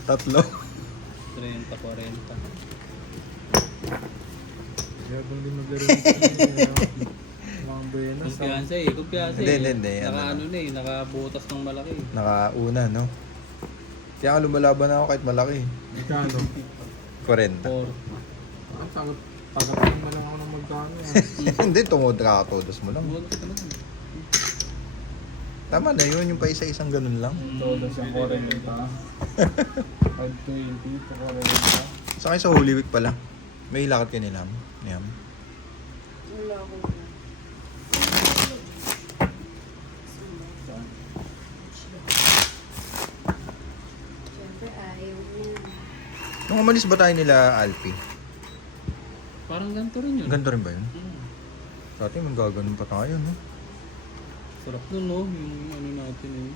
Tatlo. 30, 40. Kaya kung di maglaro nito, mga buenas. Kumpiyansa kumpiyansa Hindi. Naka Ano ano na nakabutas ng malaki. Nakauna, no? Kaya nga lumalaban ako kahit malaki. Magkano? 40. 4. Ang tagatin mo lang ako ng magkano. Hindi, tumodra-todos mo lang. Butas ka naman. Tama na yun, yung pa isa-isang ganun lang. Todo sa 40. 520 to 40. Sa kayo sa Holy Week pala, may lakad ka nila. Niyam. Wala ko na. Siyempre, ayaw niya. Nung umalis ba tayo nila, Alpi? Parang ganito rin yun. Ganito rin ba yun? Mm. Dati magaganon pa tayo, no? Sarap nun, no? Yung ano natin, eh.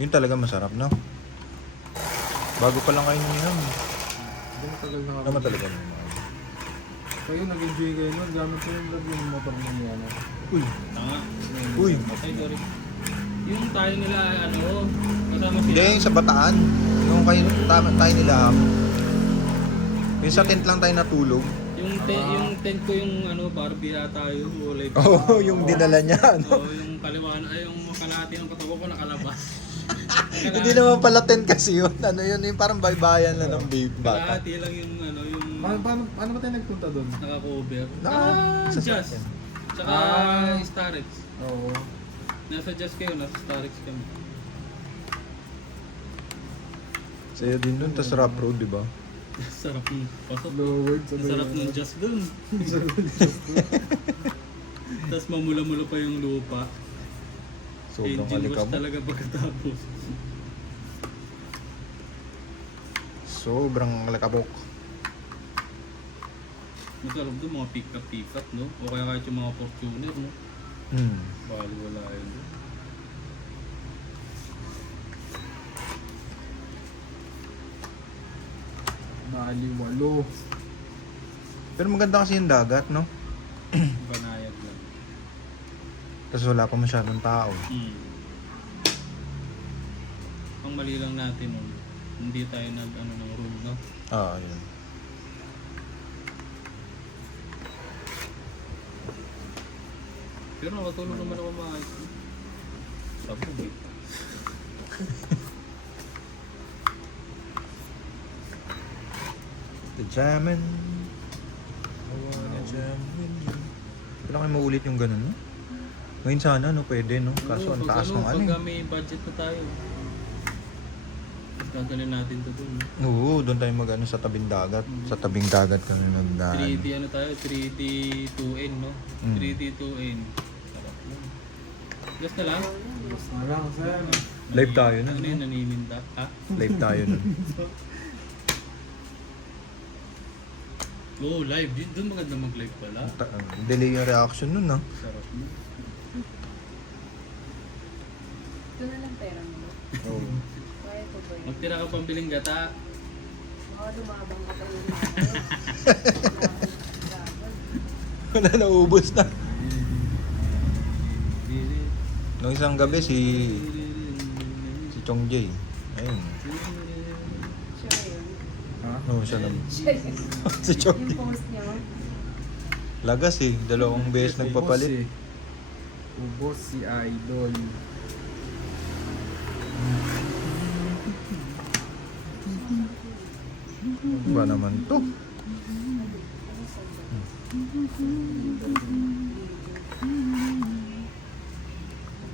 Yun talaga masarap, no? Bago pa lang kayo niyam. Hindi matagal na Naman kami. talaga nung mga. Kayo, nag-enjoy kayo nun. Gamit ko yung vlog yung motor mo niya. No? Uy! Tanga. Uy! Ay, sorry. Yung tayo nila, ano, kasama sila. Hindi, yung sa Bataan. Yung kayo, tayo nila. Yung sa tent lang tayo natulog. Yung tent ko yung ano, Barbie ata yun. Ulay pa. Oo, yung dinala niya, ano? Oo, yung kaliwan, ay yung kalahati ng katawan ko nakalabas. Hindi naman pala tent kasi yun. Ano yun, yung parang baybayan lang ng babe bata. Kalahati lang yung ano, yung Paano ba tayo nagpunta doon? naka-cover. Sa Jazz. sasakyan. Tsaka Ah. Starex. Oo. Nasa Jazz kayo, nasa Starex kami. Sa'yo din dun, tas rough road, di ba? Sarap ng pasok. Lowered sa Sarap ng Jazz dun. Tapos mamula-mula pa yung lupa. Sobrang Engine wash alikabok. talaga pagkatapos. Sobrang alikabok. Masarap doon mga pick-up, no? O kaya kahit yung mga Fortuner, no? Bali wala yun. Baliwalo. Pero maganda kasi yung dagat, no? Banayad lang. Tapos wala pa masyadong tao. Ang mali lang natin nun, hindi tayo nag-ano ng room, no? Yun. Pero nakatulog naman ako maayos. Sabog eh. The jammin'. I wanna jam with you. Kailangan kayo maulit yung ganun, no? Ngayon sana, no? Pwede, no? Kaso ang taas ng ano, Pagka eh. may budget na tayo. Gagawin natin to dun. No? Oo, doon tayo mag-ano sa tabing dagat. Sa tabing dagat kami nagdaan. 3D ano tayo? 3D 2N, no? 3D 2N. Sarap yun. Just na lang? Mas na lang, sir. Live tayo na, Ano no? yun? Naniminda? Ha? Live tayo nun. Oo, live. Doon maganda mag-live pala. Delay yung reaction nun, no? Sarap mo. Ito na lang pera mo. Oo. Kaya ko ba yun? Magtira ka pang biling gata. Baka lumabang ka pa yung Wala na, ubos na. Nung isang gabi si Chong Jay. Ayun. Siya yun. Ha? Oo, siya lang. Siya yun. Si Chong Yung Jay. post niya. Lagas eh. 2 beses nagpapalit. Ubos si Idol. Ano ba naman to?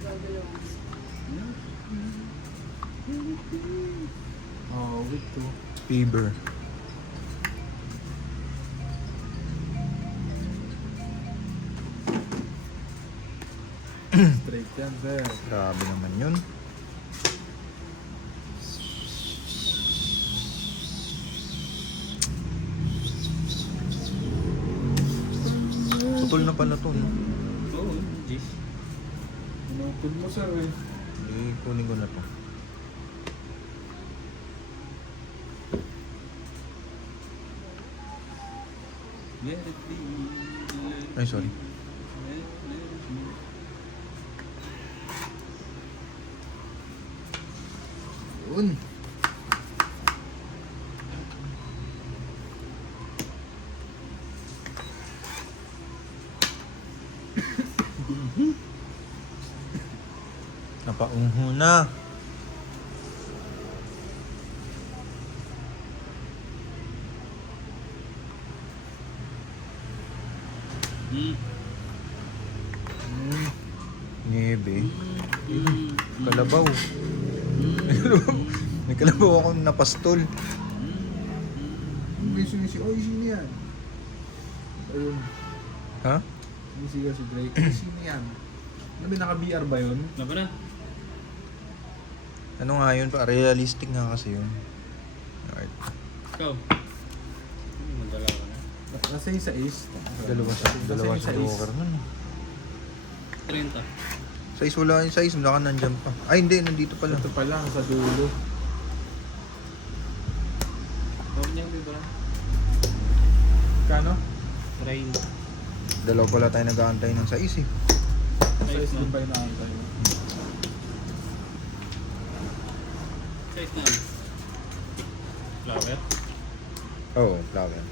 Gagalaw. Oh, wait to. Fever. Straight yan, sir. Grabe naman yun. Putol na pala to, no? Oo, jeez. Inukod mo, sir, eh. Kunin ko na to. Let it be. Ay, sorry. Let it be. Yun. Napaungho na. Hmm. Niebe. Hmm. Kalabaw. May kalabaw akong napastol. May sumisi. Oh, sino yan? Ayun. Ha? Sumisigaw si Drake. Sino yan? Ano ba, naka-BR ba yun? Ano ba na? Ano nga yun pa? Realistic nga kasi yun. Alright. Ikaw. Mandala ka na. Nasa isa is. Dalawa sa Joker nun. 30. Size wala yung size. Wala ka nandyan pa. Ay hindi, nandito pala. Ito pa lang, sa dulo. Tawag niya, di ba? Kano? Rain. Dalawa pala tayo nag-aantay ng size eh. Sa is na. din ba yung nakantay? Size na. Flower. Oo, flower.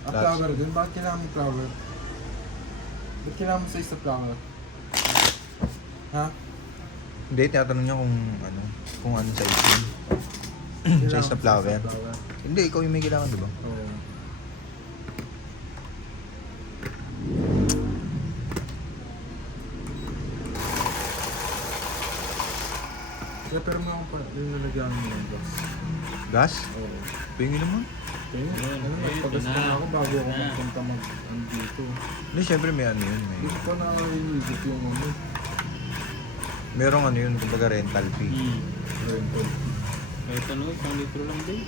Ah, That's- flower din? Bakit kailangan mo flower? Ba't kailangan mo size sa flower? Ha? Hindi, tinatanong niya kung ano size yun. Size sa flower. Hindi, ikaw yung may kailangan, di ba? Oo. Kaya pero mga pa, yung nalagyan mo ng gas. Gas? Oo. Pingin naman. Kaya yun, Ayun, nagpagas ayun na na. ako bago ako Ayun na. magpunta dito. Hindi, syempre may ano yun. Hindi ko pa nakainigit yung ano. Merong ano yun, kumbaga rental fee. Hmm. Rental. Kahit ano, 1 litro lang din.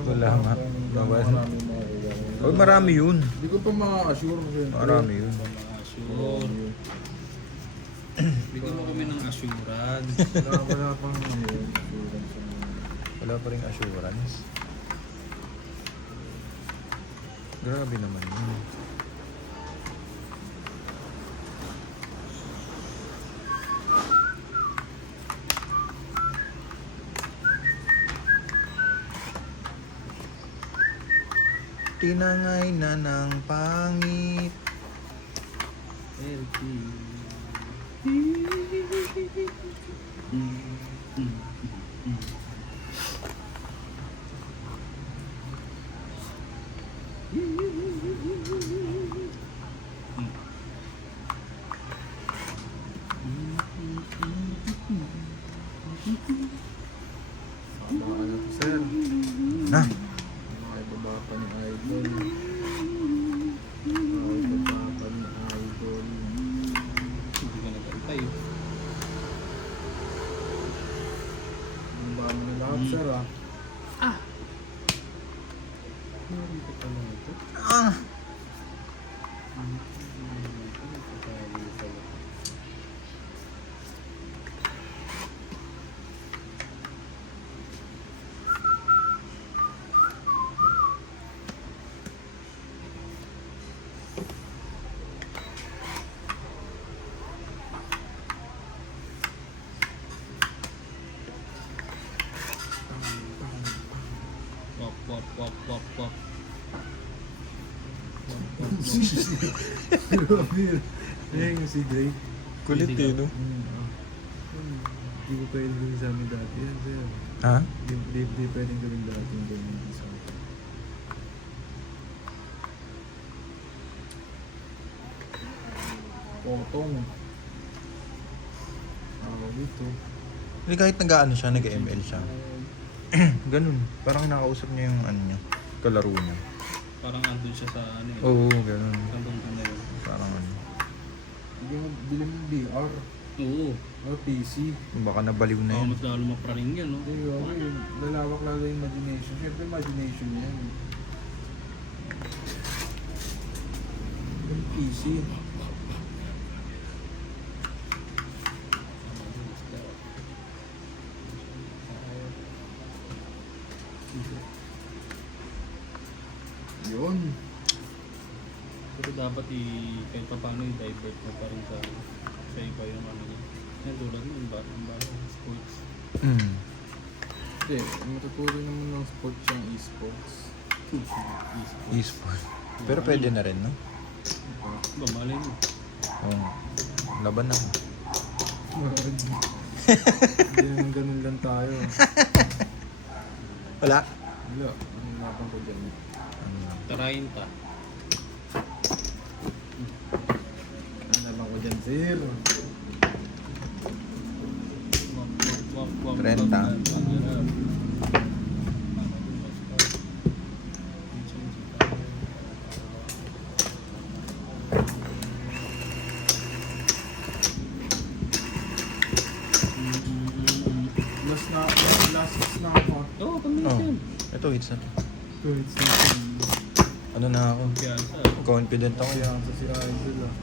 Wala nga. Bawal. Marami mga Oh, marami yun. Hindi ko pa ma-assure mo siyempre. Marami yun. Mga assure. Bigyan mo kami ng assurance. Wala pang yun. Wala pa rin assurance. Grabe naman yun. Tinangay na ng pangit. LP. Baka na to, sir. Na, Ay, baba pa ni Idol. Ay, baba pa ni Idol. Hindi ka nagantay. Ang dami ni lahat, sir, ah. Meron pa pala ito. ah, Wap, wap, wap. Eh, yung si Drake. Kulit eh, no? Hindi ko pwede gawin sa amin dati yan, sir. Ha? Hindi pwedeng gawin dati yung ganyan sa amin. Potong. Dito. Hindi kahit nag-ano siya, nag-ML siya. Ganun. Parang nakausap niya yung ano niya, kalaro niya. Parang andun siya sa ano eh. Oo, ganun. Andun na yun. Parang ano. Hindi mo bilhin yung VR. Oo. O PC. Baka nabaliw na yun. Mas lalo mapraning yan, no? Hindi, okay. Lalawak lalo yung imagination. Siyempre, imagination yan. Yung PC. Yun. Pero dapat kahit pa paano i-divert mo pa rin sa iba yung ano niya. Yan tulad mo, ang sports. Mm. Hindi, matuturo naman ng sports yung e-sports. E-sport. Pero pwede na rin, no? Ba, malay mo. Oo. Laban na. Hindi naman ganun lang tayo. Wala. Wala, ang laban ko dyan. Ano lang. Tarayin ta. Ang laban ko dyan, sir. Wap, wap, wap, 30. wap. Last hits na ako. Oo, pamilya Oh. yan. Ito, hits na to. Two hits na Ano na ako? Kaya sa... Confident ako. Kaya sa si Idol ah.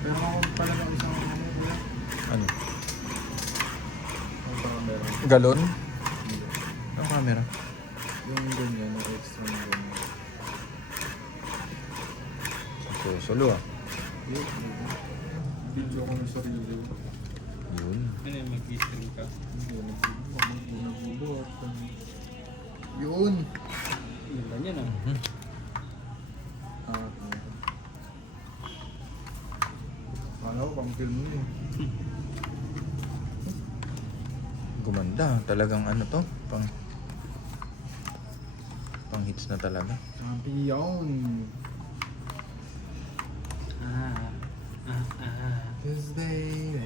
Pero ako pala ng isang ano kuya. Ano? Ang camera. Galon? Ang camera. Yung ganyan, yung extra na ganyan. Solo ah. Video ko na sarili. Yun. Ano yung mag-stream ka? Nagbubuhat. Yun! Yun lang yan ah. Ah, ano, pang film mo eh. Gumanda. Talagang ano to? Pang hits na talaga. Champion! Cause baby,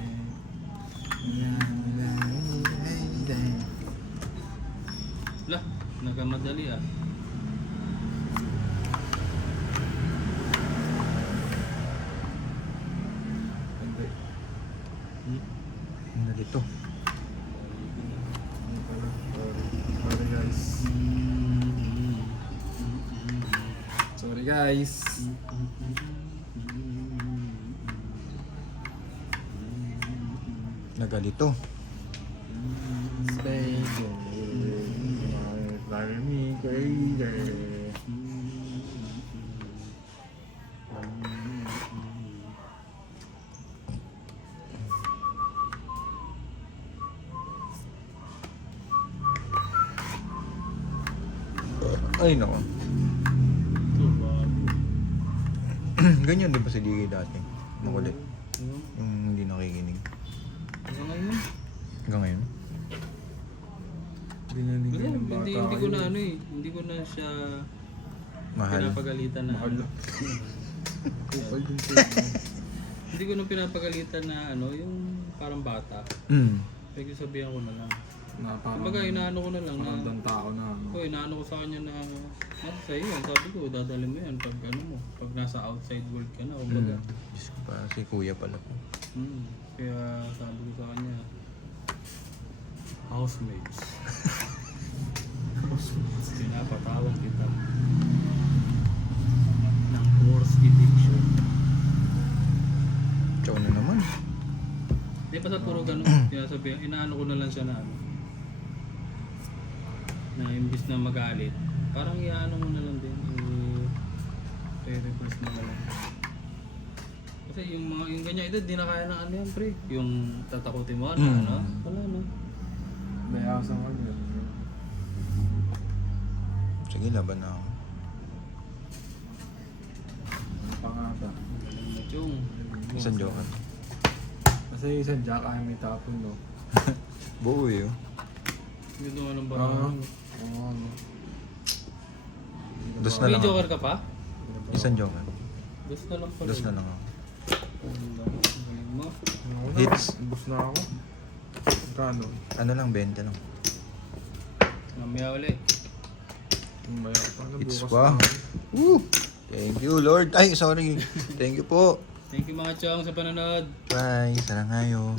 Lah, nagkamadali ah. Hindi. Ano dito? Sorry guys. Sorry guys. Nagalito. Baby, drive me crazy. Ay nako. Ito ba? Ganyan din ba si DK dati? Makulit. Ano? Yung hindi nakikinig. Ano ngayon? Hanggang ngayon. Dinanigay ng bata. Hindi ko na ano eh. Hindi ko na siya Mahal. pinapagalitan na Mahal. ano. Kupal din siya. Hindi ko na pinapagalitan na ano, yung parang bata. Mm. Pwede sabihan ko na lang. Parang Kumbaga, inaano ko na lang na, parang tao na. inaano ko sa kanya na, sa'yo yan, sabi ko, dadalhin mo yan pag ano mo, pag nasa outside world ka na, kumbaga. Diyos ko pa, si kuya pala po. Kaya sabi ko sa kanya, housemates. Pinapatawag kita ng force eviction. Tsaka na naman. Hindi pa sa puro ganun, sinasabihan, inaano ko na lang siya na ano, na imbis na magalit, parang iaano mo na lang din, Re-reverse na lang. Kasi yung ganyan edad, di na kaya ng ano yan, pre. Yung tatakutin mo, Mm. ano? Wala na. May asang ano yun. Sige, laban na ako. Ano pa nga ba? Galing na, Chong. Isang joker. Kasi yung isang jack ay may tapon, no? Buo eh. Oh. Yun yung anong Oo. barang. Oo, ano. Dos na May lang joker ako. ka pa? Isang joker. Dos na lang pala. Dos na lang ako. Galing mo. Ano na? Hits. Ubus na ako. Magkano? Ano lang, 20 lang. Mamaya ulit. Umaya pa na Hits bukas pa. na ako. Woo! Thank you, Lord. Ay, sorry. Thank you po. Thank you mga Chong sa panonood. Bye. Sarang hayo.